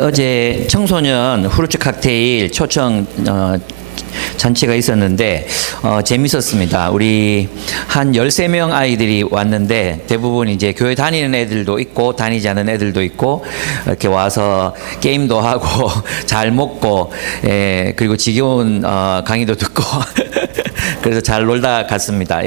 어제 청소년 후르츠 칵테일 초청 잔치가 있었는데 재밌었습니다. 우리 한 13명 아이들이 왔는데 대부분 이제 교회 다니는 애들도 있고 다니지 않은 애들도 있고 이렇게 와서 게임도 하고 잘 먹고 그리고 지겨운 강의도 듣고 그래서 잘 놀다 갔습니다.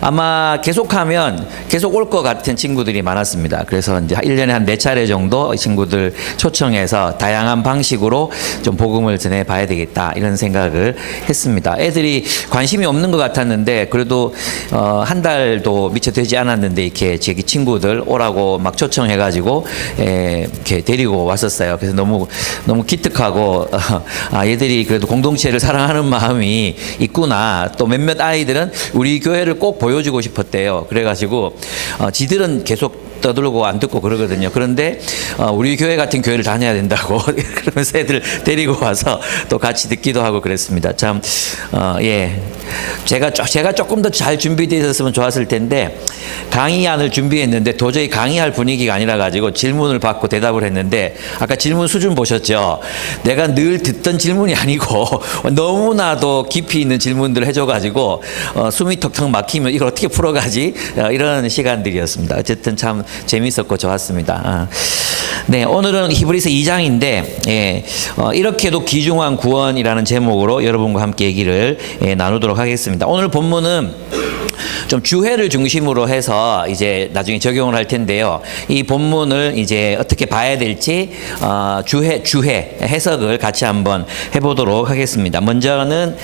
아마 계속하면 계속 올 것 같은 친구들이 많았습니다. 그래서 이제 1년에 한 4차례 정도 친구들 초청해서 다양한 방식으로 좀 복음을 전해 봐야 되겠다 이런 생각을 했습니다. 애들이 관심이 없는 것 같았는데 그래도 한 달도 미처 되지 않았는데 이렇게 제 친구들 오라고 막 초청해가지고 이렇게 데리고 왔었어요. 그래서 너무 기특하고 얘들이 그래도 공동체를 사랑하는 마음이 있구나. 또 몇몇 아이들은 우리 교회를 꼭 보여주고 싶었대요. 그래가지고 지들은 계속 떠들고 안 듣고 그러거든요. 그런데 우리 교회 같은 교회를 다녀야 된다고 그러면서 애들 데리고 와서 또 같이 듣기도 하고 그랬습니다. 참 제가 조금 더 잘 준비되어 있었으면 좋았을 텐데 강의안을 준비했는데 도저히 강의할 분위기가 아니라 가지고 질문을 받고 대답을 했는데 아까 질문 수준 보셨죠? 내가 늘 듣던 질문이 아니고 너무나도 깊이 있는 질문들을 해줘가지고 숨이 턱턱 막히면 이걸 어떻게 풀어가지? 이런 시간들이었습니다. 어쨌든 참 재밌었고 좋았습니다. 네, 오늘은 히브리서 2장인데 이렇게도 귀중한 구원이라는 제목으로 여러분과 함께 얘기를 나누도록 하겠습니다. 오늘 본문은 좀 주해를 중심으로 해서 이제 나중에 적용을 할 텐데요. 이 본문을 이제 어떻게 봐야 될지 주해 해석을 같이 한번 해보도록 하겠습니다. 먼저는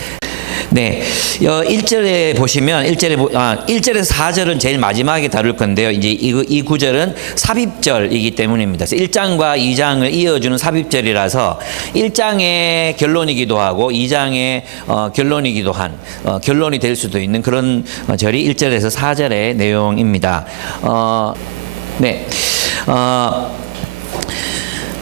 1절에 보시면 1절에서 4절은 제일 마지막에 다룰 건데요. 이제 이 구절은 삽입절이기 때문입니다. 1장과 2장을 이어주는 삽입절이라서 1장의 결론이기도 하고 2장의 결론이기도 한 결론이 될 수도 있는 그런 절이 1절에서 4절의 내용입니다.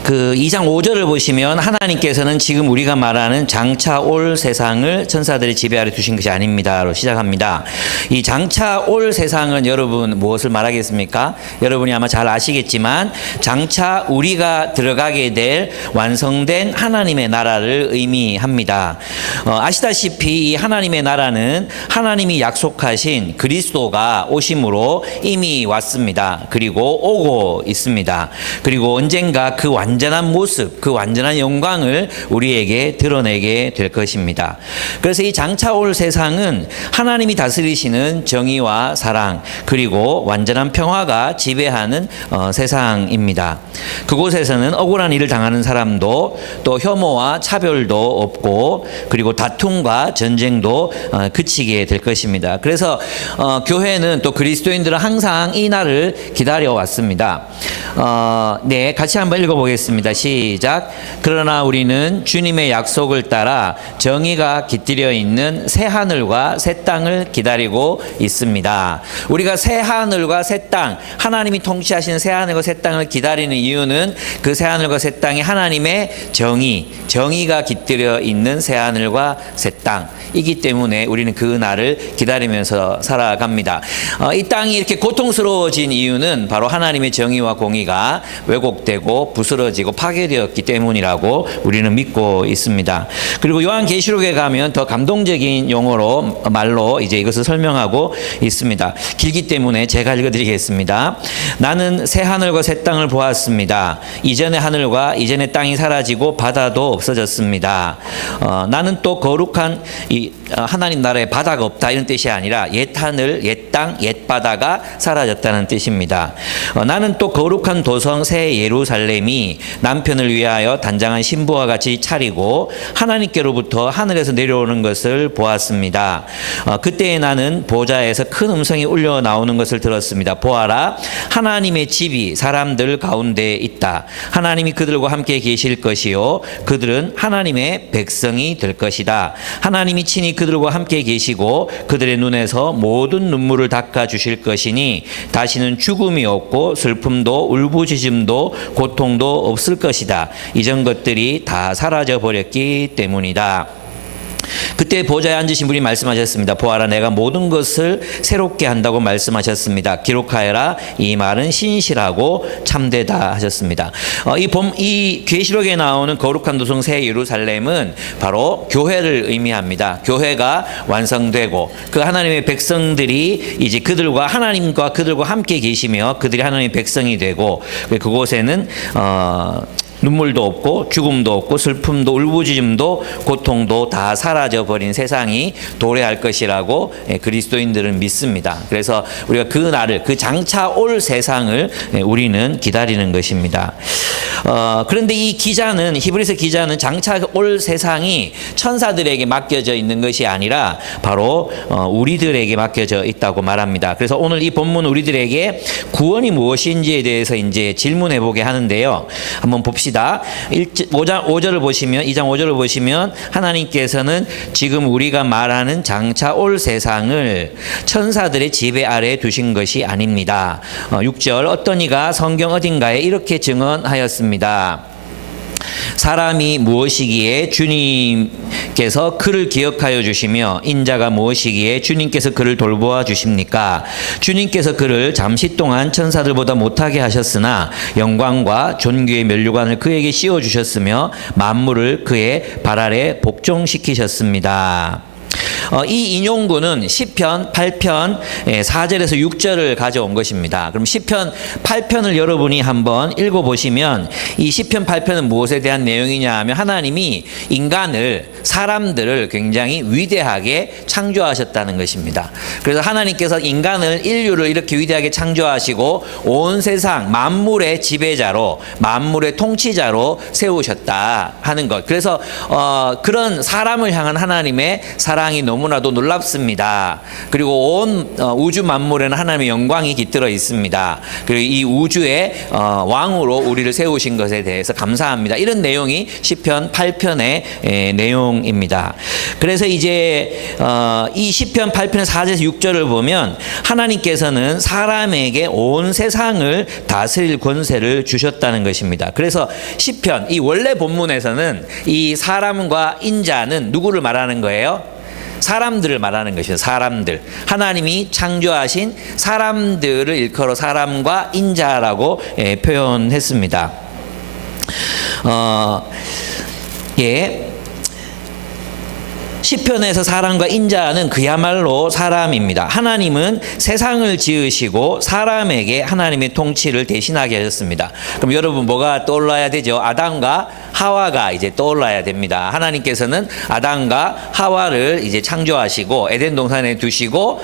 그 2장 5절을 보시면 하나님께서는 지금 우리가 말하는 장차 올 세상을 천사들의 지배 아래 두신 것이 아닙니다로 시작합니다. 이 장차 올 세상은 여러분 무엇을 말하겠습니까? 여러분이 아마 잘 아시겠지만 장차 우리가 들어가게 될 완성된 하나님의 나라를 의미합니다. 아시다시피 이 하나님의 나라는 하나님이 약속하신 그리스도가 오심으로 이미 왔습니다. 그리고 오고 있습니다. 그리고 언젠가 그 완전한 모습, 그 완전한 영광을 우리에게 드러내게 될 것입니다. 그래서 이 장차 올 세상은 하나님이 다스리시는 정의와 사랑 그리고 완전한 평화가 지배하는 세상입니다. 그곳에서는 억울한 일을 당하는 사람도 또 혐오와 차별도 없고 그리고 다툼과 전쟁도 그치게 될 것입니다. 그래서 교회는 또 그리스도인들은 항상 이 날을 기다려왔습니다. 같이 한번 읽어보겠습니다. 시작. 그러나 우리는 주님의 약속을 따라 정의가 깃들여 있는 새 하늘과 새 땅을 기다리고 있습니다. 우리가 새 하늘과 새 땅, 하나님이 통치하시는 새 하늘과 새 땅을 기다리는 이유는 그 새 하늘과 새 땅이 하나님의 정의가 깃들여 있는 새 하늘과 새 땅이기 때문에 우리는 그 날을 기다리면서 살아갑니다. 이 땅이 이렇게 고통스러워진 이유는 바로 하나님의 정의와 공의가 왜곡되고 부스러지고 파괴되었기 때문이라고 우리는 믿고 있습니다. 그리고 요한계시록에 가면 더 감동적인 말로 이제 이것을 설명하고 있습니다. 길기 때문에 제가 읽어드리겠습니다. 나는 새 하늘과 새 땅을 보았습니다. 이전의 하늘과 이전의 땅이 사라지고 바다도 없어졌습니다. 나는 또 거룩한 하나님 나라에 바다가 없다 이런 뜻이 아니라 옛 하늘, 옛 땅, 옛 바다가 사라졌다는 뜻입니다. 나는 또 거룩한 도성 새 예루살렘이 남편을 위하여 단장한 신부와 같이 차리고 하나님께로부터 하늘에서 내려오는 것을 보았습니다. 그때에 나는 보좌에서 큰 음성이 울려 나오는 것을 들었습니다. 보아라, 하나님의 집이 사람들 가운데 있다. 하나님이 그들과 함께 계실 것이요 그들은 하나님의 백성이 될 것이다. 하나님이 친히 그들과 함께 계시고 그들의 눈에서 모든 눈물을 닦아 주실 것이니 다시는 죽음이 없고 슬픔도 울부짖음도 고통도 없을 것이다. 이전 것들이 다 사라져 버렸기 때문이다. 그때 보좌에 앉으신 분이 말씀하셨습니다. 보아라, 내가 모든 것을 새롭게 한다고 말씀하셨습니다. 기록하여라. 이 말은 신실하고 참되다 하셨습니다. 이 계시록에 나오는 거룩한 도성 새 예루살렘은 바로 교회를 의미합니다. 교회가 완성되고 그 하나님의 백성들이 이제 하나님과 그들과 함께 계시며 그들이 하나님의 백성이 되고 그곳에는 눈물도 없고 죽음도 없고 슬픔도 울부짖음도 고통도 다 사라져 버린 세상이 도래할 것이라고 그리스도인들은 믿습니다. 그래서 우리가 그 날을, 그 장차 올 세상을 우리는 기다리는 것입니다. 그런데 이 기자는, 히브리서 기자는 장차 올 세상이 천사들에게 맡겨져 있는 것이 아니라 바로 우리들에게 맡겨져 있다고 말합니다. 그래서 오늘 이 본문 우리들에게 구원이 무엇인지에 대해서 이제 질문해 보게 하는데요. 한번 봅시다. 5절을 보시면, 2장 5절을 보시면 하나님께서는 지금 우리가 말하는 장차 올 세상을 천사들의 지배 아래에 두신 것이 아닙니다. 6절, 어떤 이가 성경 어딘가에 이렇게 증언하였습니다. 사람이 무엇이기에 주님께서 그를 기억하여 주시며 인자가 무엇이기에 주님께서 그를 돌보아 주십니까? 주님께서 그를 잠시 동안 천사들보다 못하게 하셨으나 영광과 존귀의 면류관을 그에게 씌워 주셨으며 만물을 그의 발 아래 복종시키셨습니다. 이 인용구는 시편 8편 4절에서 6절을 가져온 것입니다. 그럼 시편 8편을 여러분이 한번 읽어보시면 이 시편 8편은 무엇에 대한 내용이냐 하면 하나님이 사람들을 굉장히 위대하게 창조하셨다는 것입니다. 그래서 하나님께서 인류를 이렇게 위대하게 창조하시고 온 세상 만물의 지배자로, 만물의 통치자로 세우셨다 하는 것. 그래서 그런 사람을 향한 하나님의 사랑이 너무나도 놀랍습니다. 그리고 온 우주 만물에는 하나님의 영광이 깃들어 있습니다. 그리고 이 우주의 왕으로 우리를 세우신 것에 대해서 감사합니다. 이런 내용이 시편 8편의 내용입니다. 그래서 이제 이 시편 8편 4절에서 6절을 보면 하나님께서는 사람에게 온 세상을 다스릴 권세를 주셨다는 것입니다. 그래서 시편, 이 원래 본문에서는 이 사람과 인자는 누구를 말하는 거예요? 사람들을 말하는 것이죠. 사람들. 하나님이 창조하신 사람들을 일컬어 사람과 인자라고 표현했습니다. 시편에서 사람과 인자는 그야말로 사람입니다. 하나님은 세상을 지으시고 사람에게 하나님의 통치를 대신하게 하셨습니다. 그럼 여러분 뭐가 떠올라야 되죠? 아담과 하와가 이제 떠올라야 됩니다. 하나님께서는 아담과 하와를 이제 창조하시고 에덴 동산에 두시고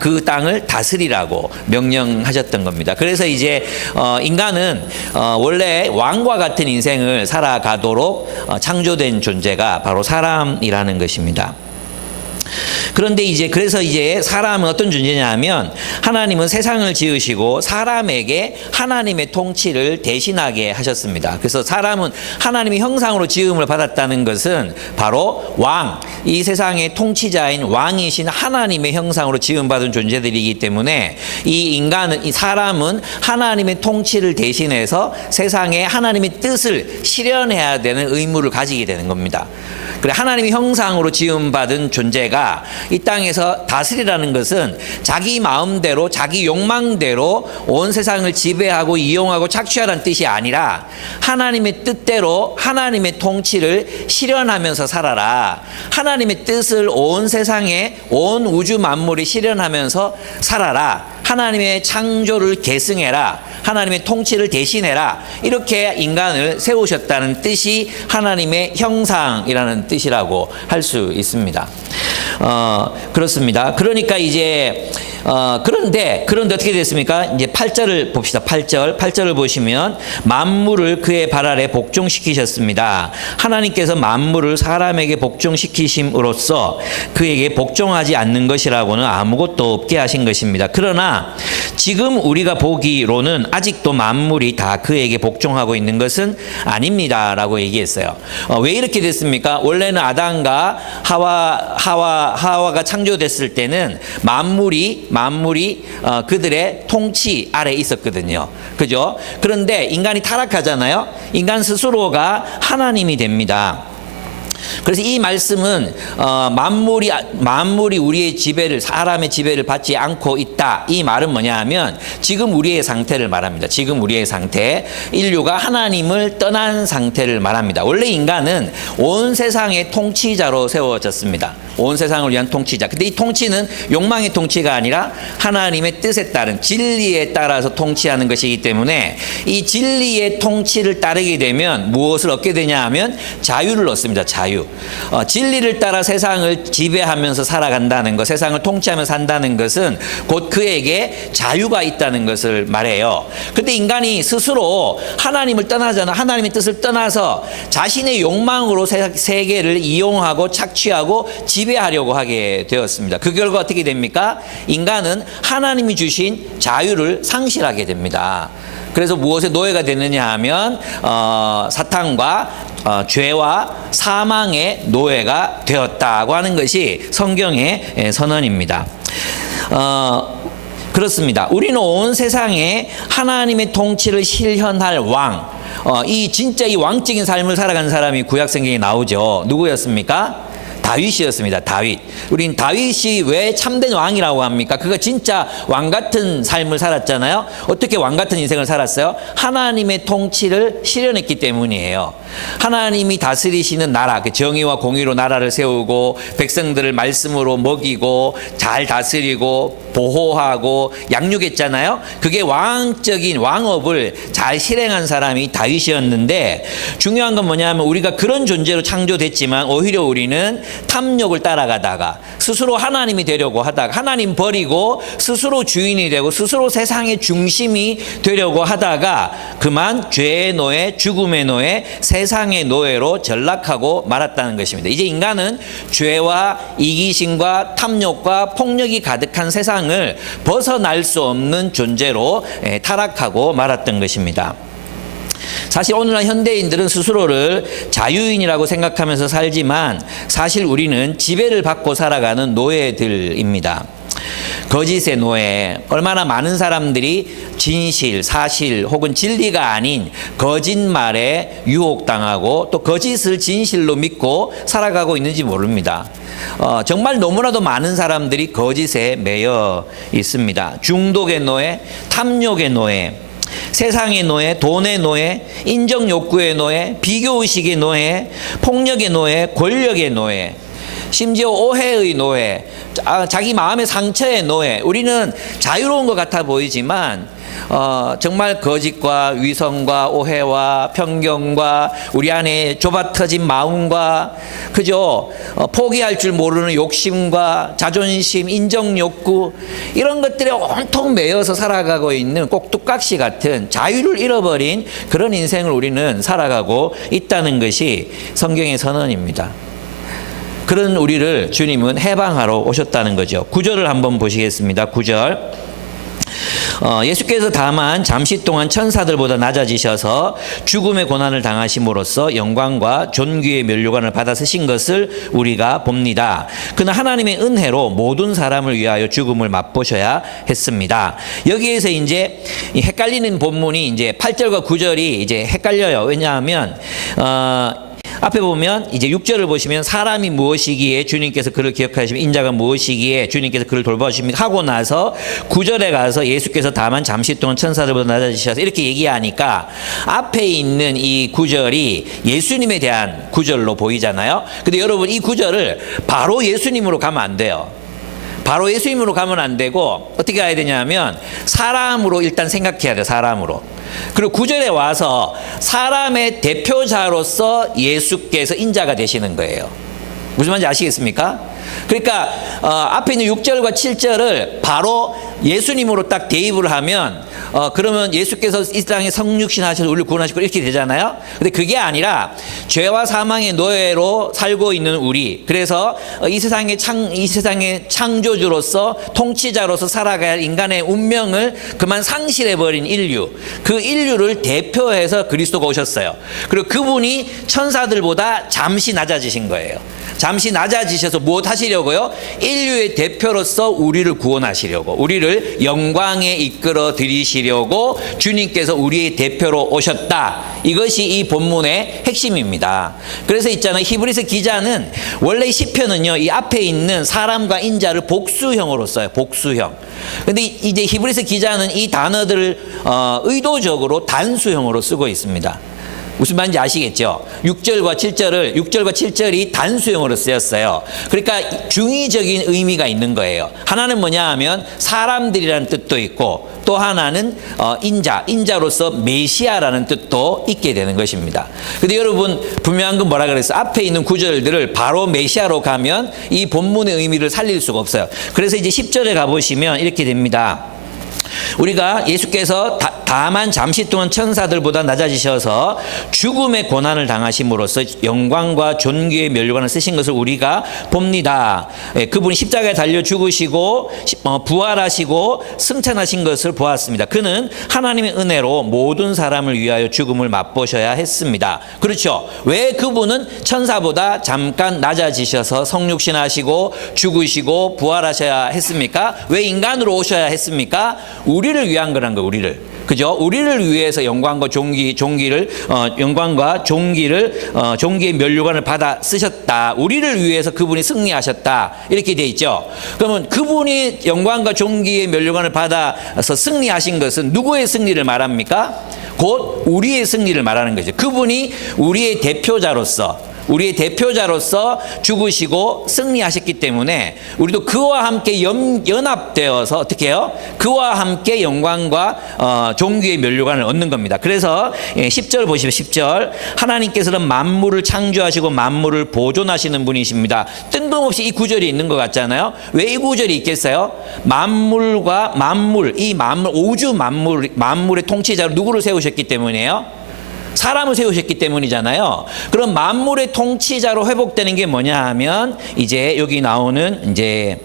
그 땅을 다스리라고 명령하셨던 겁니다. 그래서 이제 인간은 원래 왕과 같은 인생을 살아가도록 창조된 존재가 바로 사람이라는 것입니다. 그런데 그래서 사람은 어떤 존재냐 하면 하나님은 세상을 지으시고 사람에게 하나님의 통치를 대신하게 하셨습니다. 그래서 사람은 하나님의 형상으로 지음을 받았다는 것은 바로 이 세상의 통치자인 왕이신 하나님의 형상으로 지음받은 존재들이기 때문에 이 사람은 하나님의 통치를 대신해서 세상에 하나님의 뜻을 실현해야 되는 의무를 가지게 되는 겁니다. 그래, 하나님의 형상으로 지음받은 존재가 이 땅에서 다스리라는 것은 자기 마음대로, 자기 욕망대로 온 세상을 지배하고 이용하고 착취하라는 뜻이 아니라 하나님의 뜻대로 하나님의 통치를 실현하면서 살아라. 하나님의 뜻을 온 세상에, 온 우주 만물이 실현하면서 살아라. 하나님의 창조를 계승해라. 하나님의 통치를 대신해라. 이렇게 인간을 세우셨다는 뜻이 하나님의 형상이라는 뜻이라고 할 수 있습니다. 그렇습니다. 그러니까 그런데 어떻게 됐습니까? 이제 8절을 봅시다. 8절을 보시면 만물을 그의 발 아래 복종시키셨습니다. 하나님께서 만물을 사람에게 복종시키심으로써 그에게 복종하지 않는 것이라고는 아무것도 없게 하신 것입니다. 그러나 지금 우리가 보기로는 아직도 만물이 다 그에게 복종하고 있는 것은 아닙니다라고 얘기했어요. 왜 이렇게 됐습니까? 원래는 아담과 하와가 창조됐을 때는 만물이 그들의 통치 아래 있었거든요. 그죠? 그런데 인간이 타락하잖아요. 인간 스스로가 하나님이 됩니다. 그래서 이 말씀은 만물이 우리의 지배를, 사람의 지배를 받지 않고 있다. 이 말은 뭐냐 하면 지금 우리의 상태를 말합니다. 지금 우리의 상태, 인류가 하나님을 떠난 상태를 말합니다. 원래 인간은 온 세상의 통치자로 세워졌습니다. 온 세상을 위한 통치자. 근데 이 통치는 욕망의 통치가 아니라 하나님의 뜻에 따른 진리에 따라서 통치하는 것이기 때문에 이 진리의 통치를 따르게 되면 무엇을 얻게 되냐 하면 자유를 얻습니다. 자유. 진리를 따라 세상을 지배하면서 살아간다는 것, 세상을 통치하면서 산다는 것은 곧 그에게 자유가 있다는 것을 말해요. 근데 인간이 스스로 하나님을 떠나잖아. 하나님의 뜻을 떠나서 자신의 욕망으로 세계를 이용하고 착취하고 지배하려고 하게 되었습니다. 그 결과 어떻게 됩니까? 인간은 하나님이 주신 자유를 상실하게 됩니다. 그래서 무엇의 노예가 되느냐 하면 사탄과 죄와 사망의 노예가 되었다고 하는 것이 성경의 선언입니다. 그렇습니다. 우리는 온 세상에 하나님의 통치를 실현할 왕, 진짜 이 왕적인 삶을 살아가는 사람이 구약 성경에 나오죠. 누구였습니까? 다윗이었습니다. 다윗. 우린 다윗이 왜 참된 왕이라고 합니까? 그가 진짜 왕 같은 삶을 살았잖아요. 어떻게 왕 같은 인생을 살았어요? 하나님의 통치를 실현했기 때문이에요. 하나님이 다스리시는 나라, 그 정의와 공의로 나라를 세우고 백성들을 말씀으로 먹이고 잘 다스리고 보호하고 양육했잖아요. 그게 왕적인 왕업을 잘 실행한 사람이 다윗이었는데, 중요한 건 뭐냐면 우리가 그런 존재로 창조됐지만 오히려 우리는 탐욕을 따라가다가 스스로 하나님이 되려고 하다가 하나님 버리고 스스로 주인이 되고 스스로 세상의 중심이 되려고 하다가 그만 죄의 노예, 죽음의 노예, 세상의 노예로 전락하고 말았다는 것입니다. 이제 인간은 죄와 이기심과 탐욕과 폭력이 가득한 세상을 벗어날 수 없는 존재로 타락하고 말았던 것입니다. 사실 오늘날 현대인들은 스스로를 자유인이라고 생각하면서 살지만 사실 우리는 지배를 받고 살아가는 노예들입니다. 거짓의 노예, 얼마나 많은 사람들이 진실, 사실 혹은 진리가 아닌 거짓말에 유혹당하고 또 거짓을 진실로 믿고 살아가고 있는지 모릅니다. 정말 너무나도 많은 사람들이 거짓에 매여 있습니다. 중독의 노예, 탐욕의 노예, 세상의 노예, 돈의 노예, 인정 욕구의 노예, 비교의식의 노예, 폭력의 노예, 권력의 노예, 심지어 오해의 노예, 자기 마음의 상처의 노예. 우리는 자유로운 것 같아 보이지만 정말 거짓과 위선과 오해와 편견과 우리 안에 좁아터진 마음과 그죠? 포기할 줄 모르는 욕심과 자존심, 인정욕구, 이런 것들에 온통 매여서 살아가고 있는 꼭두각시 같은 자유를 잃어버린 그런 인생을 우리는 살아가고 있다는 것이 성경의 선언입니다. 그런 우리를 주님은 해방하러 오셨다는 거죠. 9절을 한번 보시겠습니다. 9절. 예수께서 다만 잠시 동안 천사들보다 낮아지셔서 죽음의 고난을 당하심으로써 영광과 존귀의 면류관을 받아 쓰신 것을 우리가 봅니다. 그는 하나님의 은혜로 모든 사람을 위하여 죽음을 맛보셔야 했습니다. 여기에서 이제 헷갈리는 본문이 이제 8절과 9절이 이제 헷갈려요. 왜냐하면 앞에 보면 이제 6절을 보시면 사람이 무엇이기에 주님께서 그를 기억하시면 인자가 무엇이기에 주님께서 그를 돌봐주십니까 하고 나서 9절에 가서 예수께서 다만 잠시 동안 천사들보다 낮아지셔서 이렇게 얘기하니까 앞에 있는 이 9절이 예수님에 대한 9절로 보이잖아요. 근데 여러분 이 9절을 바로 예수님으로 가면 안 돼요. 바로 예수님으로 가면 안 되고 어떻게 가야 되냐면 사람으로 일단 생각해야 돼요. 사람으로. 그리고 9절에 와서 사람의 대표자로서 예수께서 인자가 되시는 거예요. 무슨 말인지 아시겠습니까? 그러니까 앞에 있는 6절과 7절을 바로 예수님으로 딱 대입을 하면 그러면 예수께서 이 땅에 성육신 하셔서 우리를 구원하시고 이렇게 되잖아요. 근데 그게 아니라 죄와 사망의 노예로 살고 있는 우리, 그래서 이 세상의 창조주로서 통치자로서 살아가야 할 인간의 운명을 그만 상실해버린 인류, 그 인류를 대표해서 그리스도가 오셨어요. 그리고 그분이 천사들보다 잠시 낮아지신 거예요. 잠시 낮아지셔서 무엇 하시려고요? 인류의 대표로서 우리를 구원하시려고, 우리를 영광에 이끌어 들이시려고 주님께서 우리의 대표로 오셨다. 이것이 이 본문의 핵심입니다. 그래서 있잖아요, 히브리서 기자는 원래 시편은요, 이 앞에 있는 사람과 인자를 복수형으로 써요. 복수형. 근데 이제 히브리서 기자는 이 단어들을 의도적으로 단수형으로 쓰고 있습니다. 무슨 말인지 아시겠죠? 6절과 7절이 단수형으로 쓰였어요. 그러니까 중의적인 의미가 있는 거예요. 하나는 뭐냐 하면 사람들이라는 뜻도 있고, 또 하나는 인자로서 메시아라는 뜻도 있게 되는 것입니다. 근데 여러분 분명한 건 뭐라 그랬어요? 앞에 있는 구절들을 바로 메시아로 가면 이 본문의 의미를 살릴 수가 없어요. 그래서 이제 10절에 가보시면 이렇게 됩니다. 우리가 예수께서 다만 잠시 동안 천사들보다 낮아지셔서 죽음의 고난을 당하심으로써 영광과 존귀의 면류관을 쓰신 것을 우리가 봅니다. 그분이 십자가에 달려 죽으시고 부활하시고 승천하신 것을 보았습니다. 그는 하나님의 은혜로 모든 사람을 위하여 죽음을 맛보셔야 했습니다. 그렇죠? 왜 그분은 천사보다 잠깐 낮아지셔서 성육신하시고 죽으시고 부활하셔야 했습니까? 왜 인간으로 오셔야 했습니까? 우리를 위한 거란 거예요. 우리를. 그죠? 우리를 위해서 영광과 종기의 면류관을 받아 쓰셨다. 우리를 위해서 그분이 승리하셨다. 이렇게 돼 있죠. 그러면 그분이 영광과 종기의 면류관을 받아서 승리하신 것은 누구의 승리를 말합니까? 곧 우리의 승리를 말하는 거죠. 그분이 우리의 대표자로서 죽으시고 승리하셨기 때문에 우리도 그와 함께 연합되어서 어떻게 해요? 그와 함께 영광과 존귀의 면류관을 얻는 겁니다. 그래서 10절 보시면 10절, 하나님께서는 만물을 창조하시고 만물을 보존하시는 분이십니다. 뜬금없이 이 구절이 있는 것 같잖아요. 왜 이 구절이 있겠어요? 만물과 만물, 우주 만물의 통치자로 누구를 세우셨기 때문이에요? 사람을 세우셨기 때문이잖아요. 그럼 만물의 통치자로 회복되는 게 뭐냐 하면 이제 여기 나오는 이제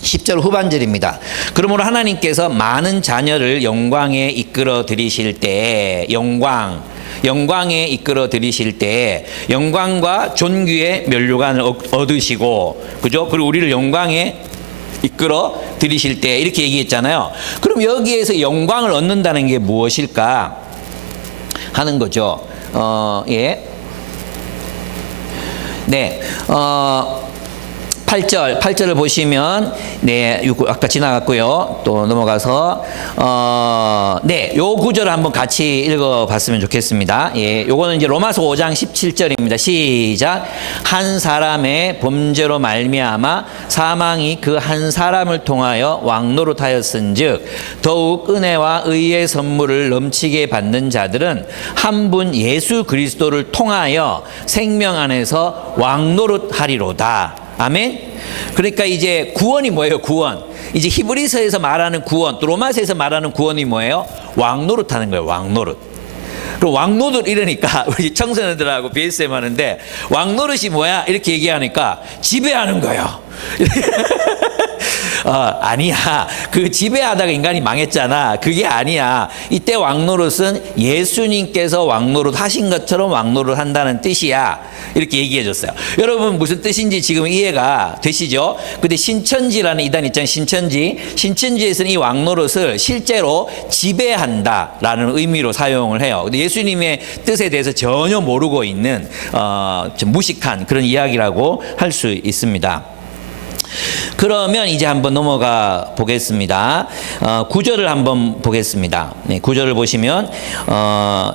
10절 후반절입니다. 그러므로 하나님께서 많은 자녀를 영광에 이끌어 들이실 때 영광에 이끌어 들이실 때 영광과 존귀의 면류관을 얻으시고, 그죠? 그리고 우리를 영광에 이끌어 들이실 때 이렇게 얘기했잖아요. 그럼 여기에서 영광을 얻는다는 게 무엇일까 하는 거죠. 예. 네. 8절을 보시면, 네, 아까 지나갔고요. 또 넘어가서, 네, 요 구절을 한번 같이 읽어봤으면 좋겠습니다. 예, 요거는 이제 로마서 5장 17절입니다. 시작. 한 사람의 범죄로 말미암아 사망이 그 한 사람을 통하여 왕노릇하였은즉 더욱 은혜와 의의 선물을 넘치게 받는 자들은 한 분 예수 그리스도를 통하여 생명 안에서 왕노릇하리로다. 아멘. 그러니까 이제 구원이 뭐예요? 구원. 이제 히브리서에서 말하는 구원, 또 로마서에서 말하는 구원이 뭐예요? 왕노릇하는 거예요. 왕노릇. 그리고 왕노릇 이러니까 우리 청소년들하고 BSM 하는데 왕노릇이 뭐야? 이렇게 얘기하니까 지배하는 거예요. 아니야. 그 지배하다가 인간이 망했잖아. 그게 아니야. 이때 왕노릇은 예수님께서 왕노릇 하신 것처럼 왕노릇 한다는 뜻이야. 이렇게 얘기해 줬어요. 여러분 무슨 뜻인지 지금 이해가 되시죠? 근데 신천지라는 이단 있잖아요. 신천지에서는 이 왕노릇을 실제로 지배한다라는 의미로 사용을 해요. 근데 예수님의 뜻에 대해서 전혀 모르고 있는 좀 무식한 그런 이야기라고 할 수 있습니다. 그러면 이제 한번 넘어가 보겠습니다. 9절을 한번 보겠습니다. 네, 9절을 보시면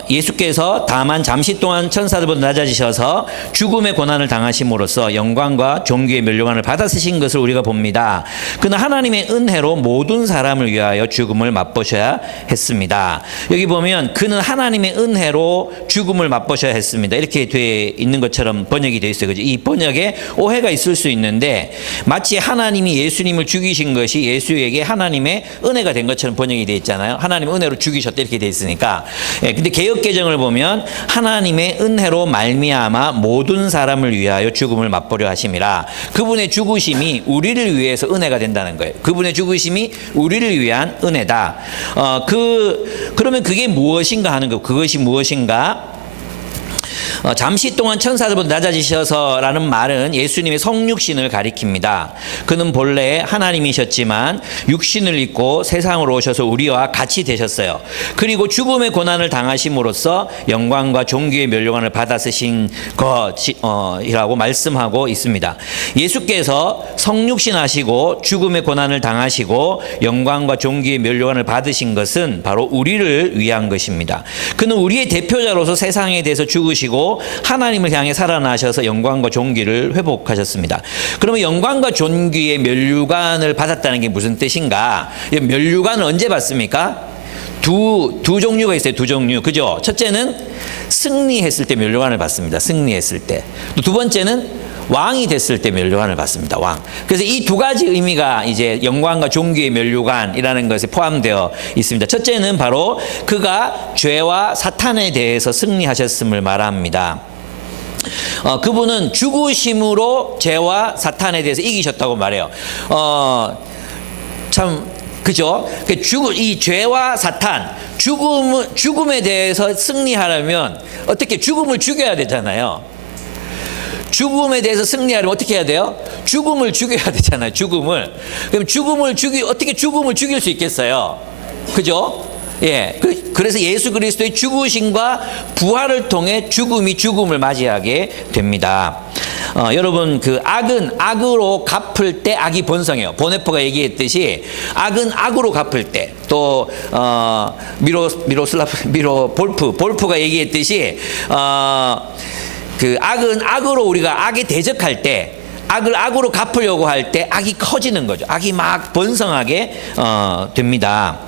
예수께서 다만 잠시 동안 천사들보다 낮아지셔서 죽음의 고난을 당하심으로써 영광과 존귀의 면류관을 받아 쓰신 것을 우리가 봅니다. 그는 하나님의 은혜로 모든 사람을 위하여 죽음을 맛보셔야 했습니다. 여기 보면 그는 하나님의 은혜로 죽음을 맛보셔야 했습니다. 이렇게 돼 있는 것처럼 번역이 되어 있어요. 그죠? 이 번역에 오해가 있을 수 있는데 마치 하나님이 예수님을 죽이신 것이 예수에게 하나님의 은혜가 된 것처럼 번역이 되어 있잖아요. 하나님의 은혜로 죽이셨다 이렇게 되어 있으니까. 예, 근데 개역개정을 보면 하나님의 은혜로 말미암아 모든 사람을 위하여 죽음을 맛보려 하심이라. 그분의 죽으심이 우리를 위해서 은혜가 된다는 거예요. 그분의 죽으심이 우리를 위한 은혜다. 그러면 그게 무엇인가 하는 거. 그것이 무엇인가? 잠시 동안 천사들보다 낮아지셔서라는 말은 예수님의 성육신을 가리킵니다. 그는 본래 하나님이셨지만 육신을 입고 세상으로 오셔서 우리와 같이 되셨어요. 그리고 죽음의 고난을 당하심으로써 영광과 존귀의 멸류관을 받아 쓰신 것이라고 말씀하고 있습니다. 예수께서 성육신 하시고 죽음의 고난을 당하시고 영광과 존귀의 멸류관을 받으신 것은 바로 우리를 위한 것입니다. 그는 우리의 대표자로서 세상에 대해서 죽으시고 하나님을 향해 살아나셔서 영광과 존귀를 회복하셨습니다. 그러면 영광과 존귀의 멸류관을 받았다는 게 무슨 뜻인가? 멸류관을 언제 받습니까? 두 종류가 있어요. 두 종류. 그죠? 첫째는 승리했을 때 멸류관을 받습니다. 승리했을 때. 또 두 번째는 왕이 됐을 때 멸류관을 받습니다. 왕. 그래서 이 두 가지 의미가 이제 영광과 존귀의 멸류관이라는 것에 포함되어 있습니다. 첫째는 바로 그가 죄와 사탄에 대해서 승리하셨음을 말합니다. 그분은 죽으심으로 죄와 사탄에 대해서 이기셨다고 말해요. 참 그죠? 이 죄와 사탄, 죽음에 대해서 승리하려면 어떻게 죽음을 죽여야 되잖아요. 죽음에 대해서 승리하려면 어떻게 해야 돼요? 죽음을 죽여야 되잖아요. 죽음을. 그럼 어떻게 죽음을 죽일 수 있겠어요? 그죠? 예. 그래서 예수 그리스도의 죽으심과 부활을 통해 죽음을 맞이하게 됩니다. 여러분, 악은 악으로 갚을 때 악이 번성해요. 보네포가 얘기했듯이 악은 악으로 갚을 때, 또 볼프가 얘기했듯이 악은 악으로 우리가 악에 대적할 때, 악을 악으로 갚으려고 할 때 악이 커지는 거죠. 악이 막 번성하게 됩니다.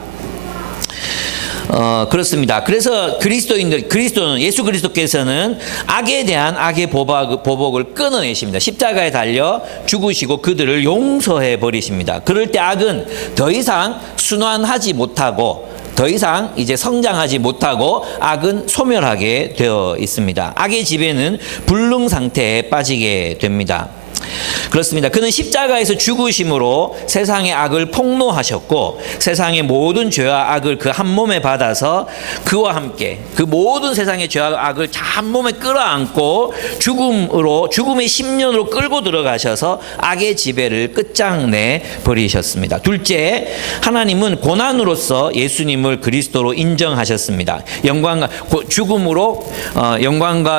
그렇습니다. 그래서 그리스도는 예수 그리스도께서는 악에 대한 악의 보복을 끊어내십니다. 십자가에 달려 죽으시고 그들을 용서해 버리십니다. 그럴 때 악은 더 이상 순환하지 못하고 더 이상 이제 성장하지 못하고 악은 소멸하게 되어 있습니다. 악의 지배는 불능 상태에 빠지게 됩니다. 그렇습니다. 그는 십자가에서 죽으심으로 세상의 악을 폭로하셨고 세상의 모든 죄와 악을 그 한 몸에 받아서 그와 함께 그 모든 세상의 죄와 악을 한 몸에 끌어안고 죽음의 심년으로 끌고 들어가셔서 악의 지배를 끝장내 버리셨습니다. 둘째, 하나님은 고난으로서 예수님을 그리스도로 인정하셨습니다. 영광과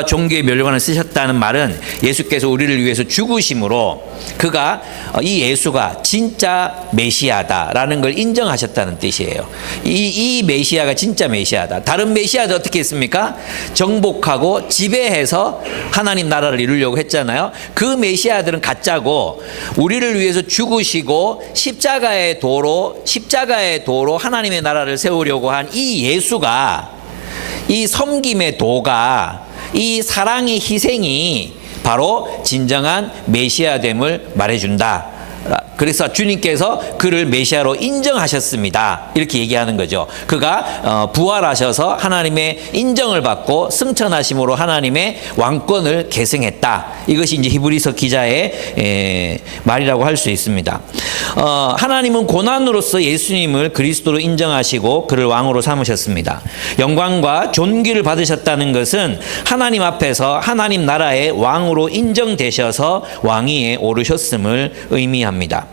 존귀의 멸류관을 쓰셨다는 말은 예수께서 우리를 위해서 죽으심으로 이 예수가 진짜 메시아다라는 걸 인정하셨다는 뜻이에요. 이 메시아가 진짜 메시아다. 다른 메시아도 어떻게 했습니까? 정복하고 지배해서 하나님 나라를 이루려고 했잖아요. 그 메시아들은 가짜고 우리를 위해서 죽으시고 십자가의 도로 하나님의 나라를 세우려고 한 이 예수가, 이 섬김의 도가, 이 사랑의 희생이 바로 진정한 메시아됨을 말해준다. 그래서 주님께서 그를 메시아로 인정하셨습니다. 이렇게 얘기하는 거죠. 그가 부활하셔서 하나님의 인정을 받고 승천하심으로 하나님의 왕권을 계승했다. 이것이 이제 히브리서 기자의 말이라고 할 수 있습니다. 하나님은 고난으로서 예수님을 그리스도로 인정하시고 그를 왕으로 삼으셨습니다. 영광과 존귀를 받으셨다는 것은 하나님 앞에서 하나님 나라의 왕으로 인정되셔서 왕위에 오르셨음을 의미합니다.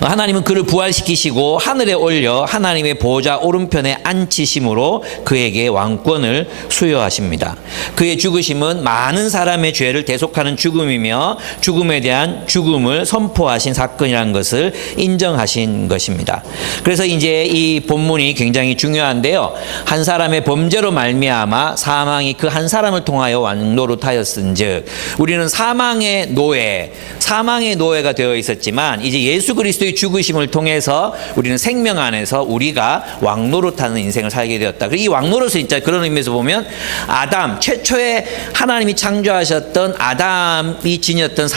하나님은 그를 부활시키시고 하늘에 올려 하나님의 보좌 오른편에 앉히심으로 그에게 왕권을 수여하십니다. 그의 죽으심은 많은 사람의 죄를 대속하는 죽음이며 죽음에 대한 죽음을 선포하신 사건이라는 것을 인정하신 것입니다. 그래서 이제 이 본문이 굉장히 중요한데요. 한 사람의 범죄로 말미암아 사망이 그 한 사람을 통하여 왕노릇하였은즉, 우리는 사망의 노예가 되어 있었지만 이제 예수 그리스도의 죽으심을 통해서 우리는 생명 안에서 우리가 왕노릇하는 인생을 살게 되었다. 이 왕노릇은 진짜 그런 의미에서 보면 아담, 최초에 하나님이 창조하셨던 아담이 지녔던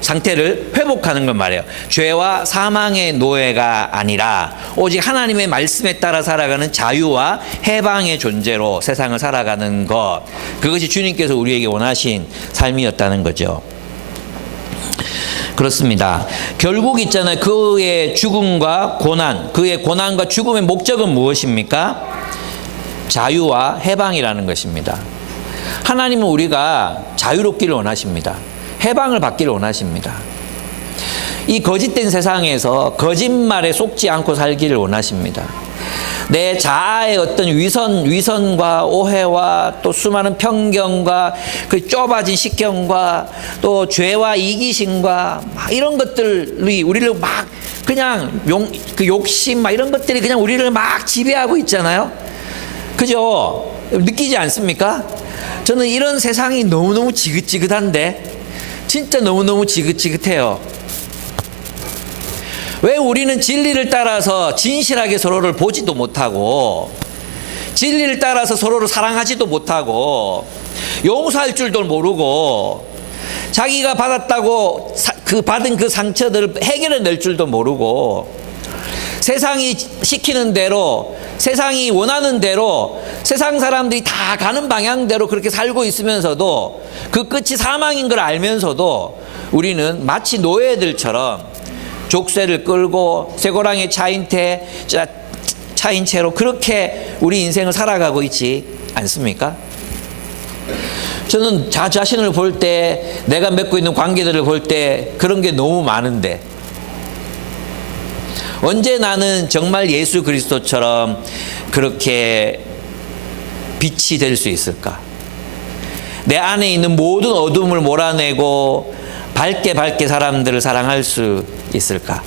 상태를 회복하는 걸 말해요. 죄와 사망의 노예가 아니라 오직 하나님의 말씀에 따라 살아가는 자유와 해방의 존재로 세상을 살아가는 것, 그것이 주님께서 우리에게 원하신 삶이었다는 거죠. 그렇습니다. 결국 있잖아요. 그의 죽음과 고난, 그의 고난과 죽음의 목적은 무엇입니까? 자유와 해방이라는 것입니다. 하나님은 우리가 자유롭기를 원하십니다. 해방을 받기를 원하십니다. 이 거짓된 세상에서 거짓말에 속지 않고 살기를 원하십니다. 내 자아의 어떤 위선과 오해와 또 수많은 편견과 그 좁아진 식견과 또 죄와 이기심과 막 이런 것들이 우리를 막 그냥 그 욕심 막 이런 것들이 그냥 우리를 막 지배하고 있잖아요. 그죠? 느끼지 않습니까? 저는 이런 세상이 너무너무 지긋지긋한데 진짜 너무너무 지긋지긋해요. 왜 우리는 진리를 따라서 진실하게 서로를 보지도 못하고 진리를 따라서 서로를 사랑하지도 못하고 용서할 줄도 모르고 자기가 받았다고 받은 그 상처들을 해결해 낼 줄도 모르고 세상이 시키는 대로 세상이 원하는 대로 세상 사람들이 다 가는 방향대로 그렇게 살고 있으면서도 그 끝이 사망인 걸 알면서도 우리는 마치 노예들처럼 족쇄를 끌고 쇠고랑에 차인 채로 그렇게 우리 인생을 살아가고 있지 않습니까? 저는 자신을 볼 때 내가 맺고 있는 관계들을 볼 때 그런 게 너무 많은데 언제 나는 정말 예수 그리스도처럼 그렇게 빛이 될 수 있을까? 내 안에 있는 모든 어둠을 몰아내고 밝게 사람들을 사랑할 수 있을까?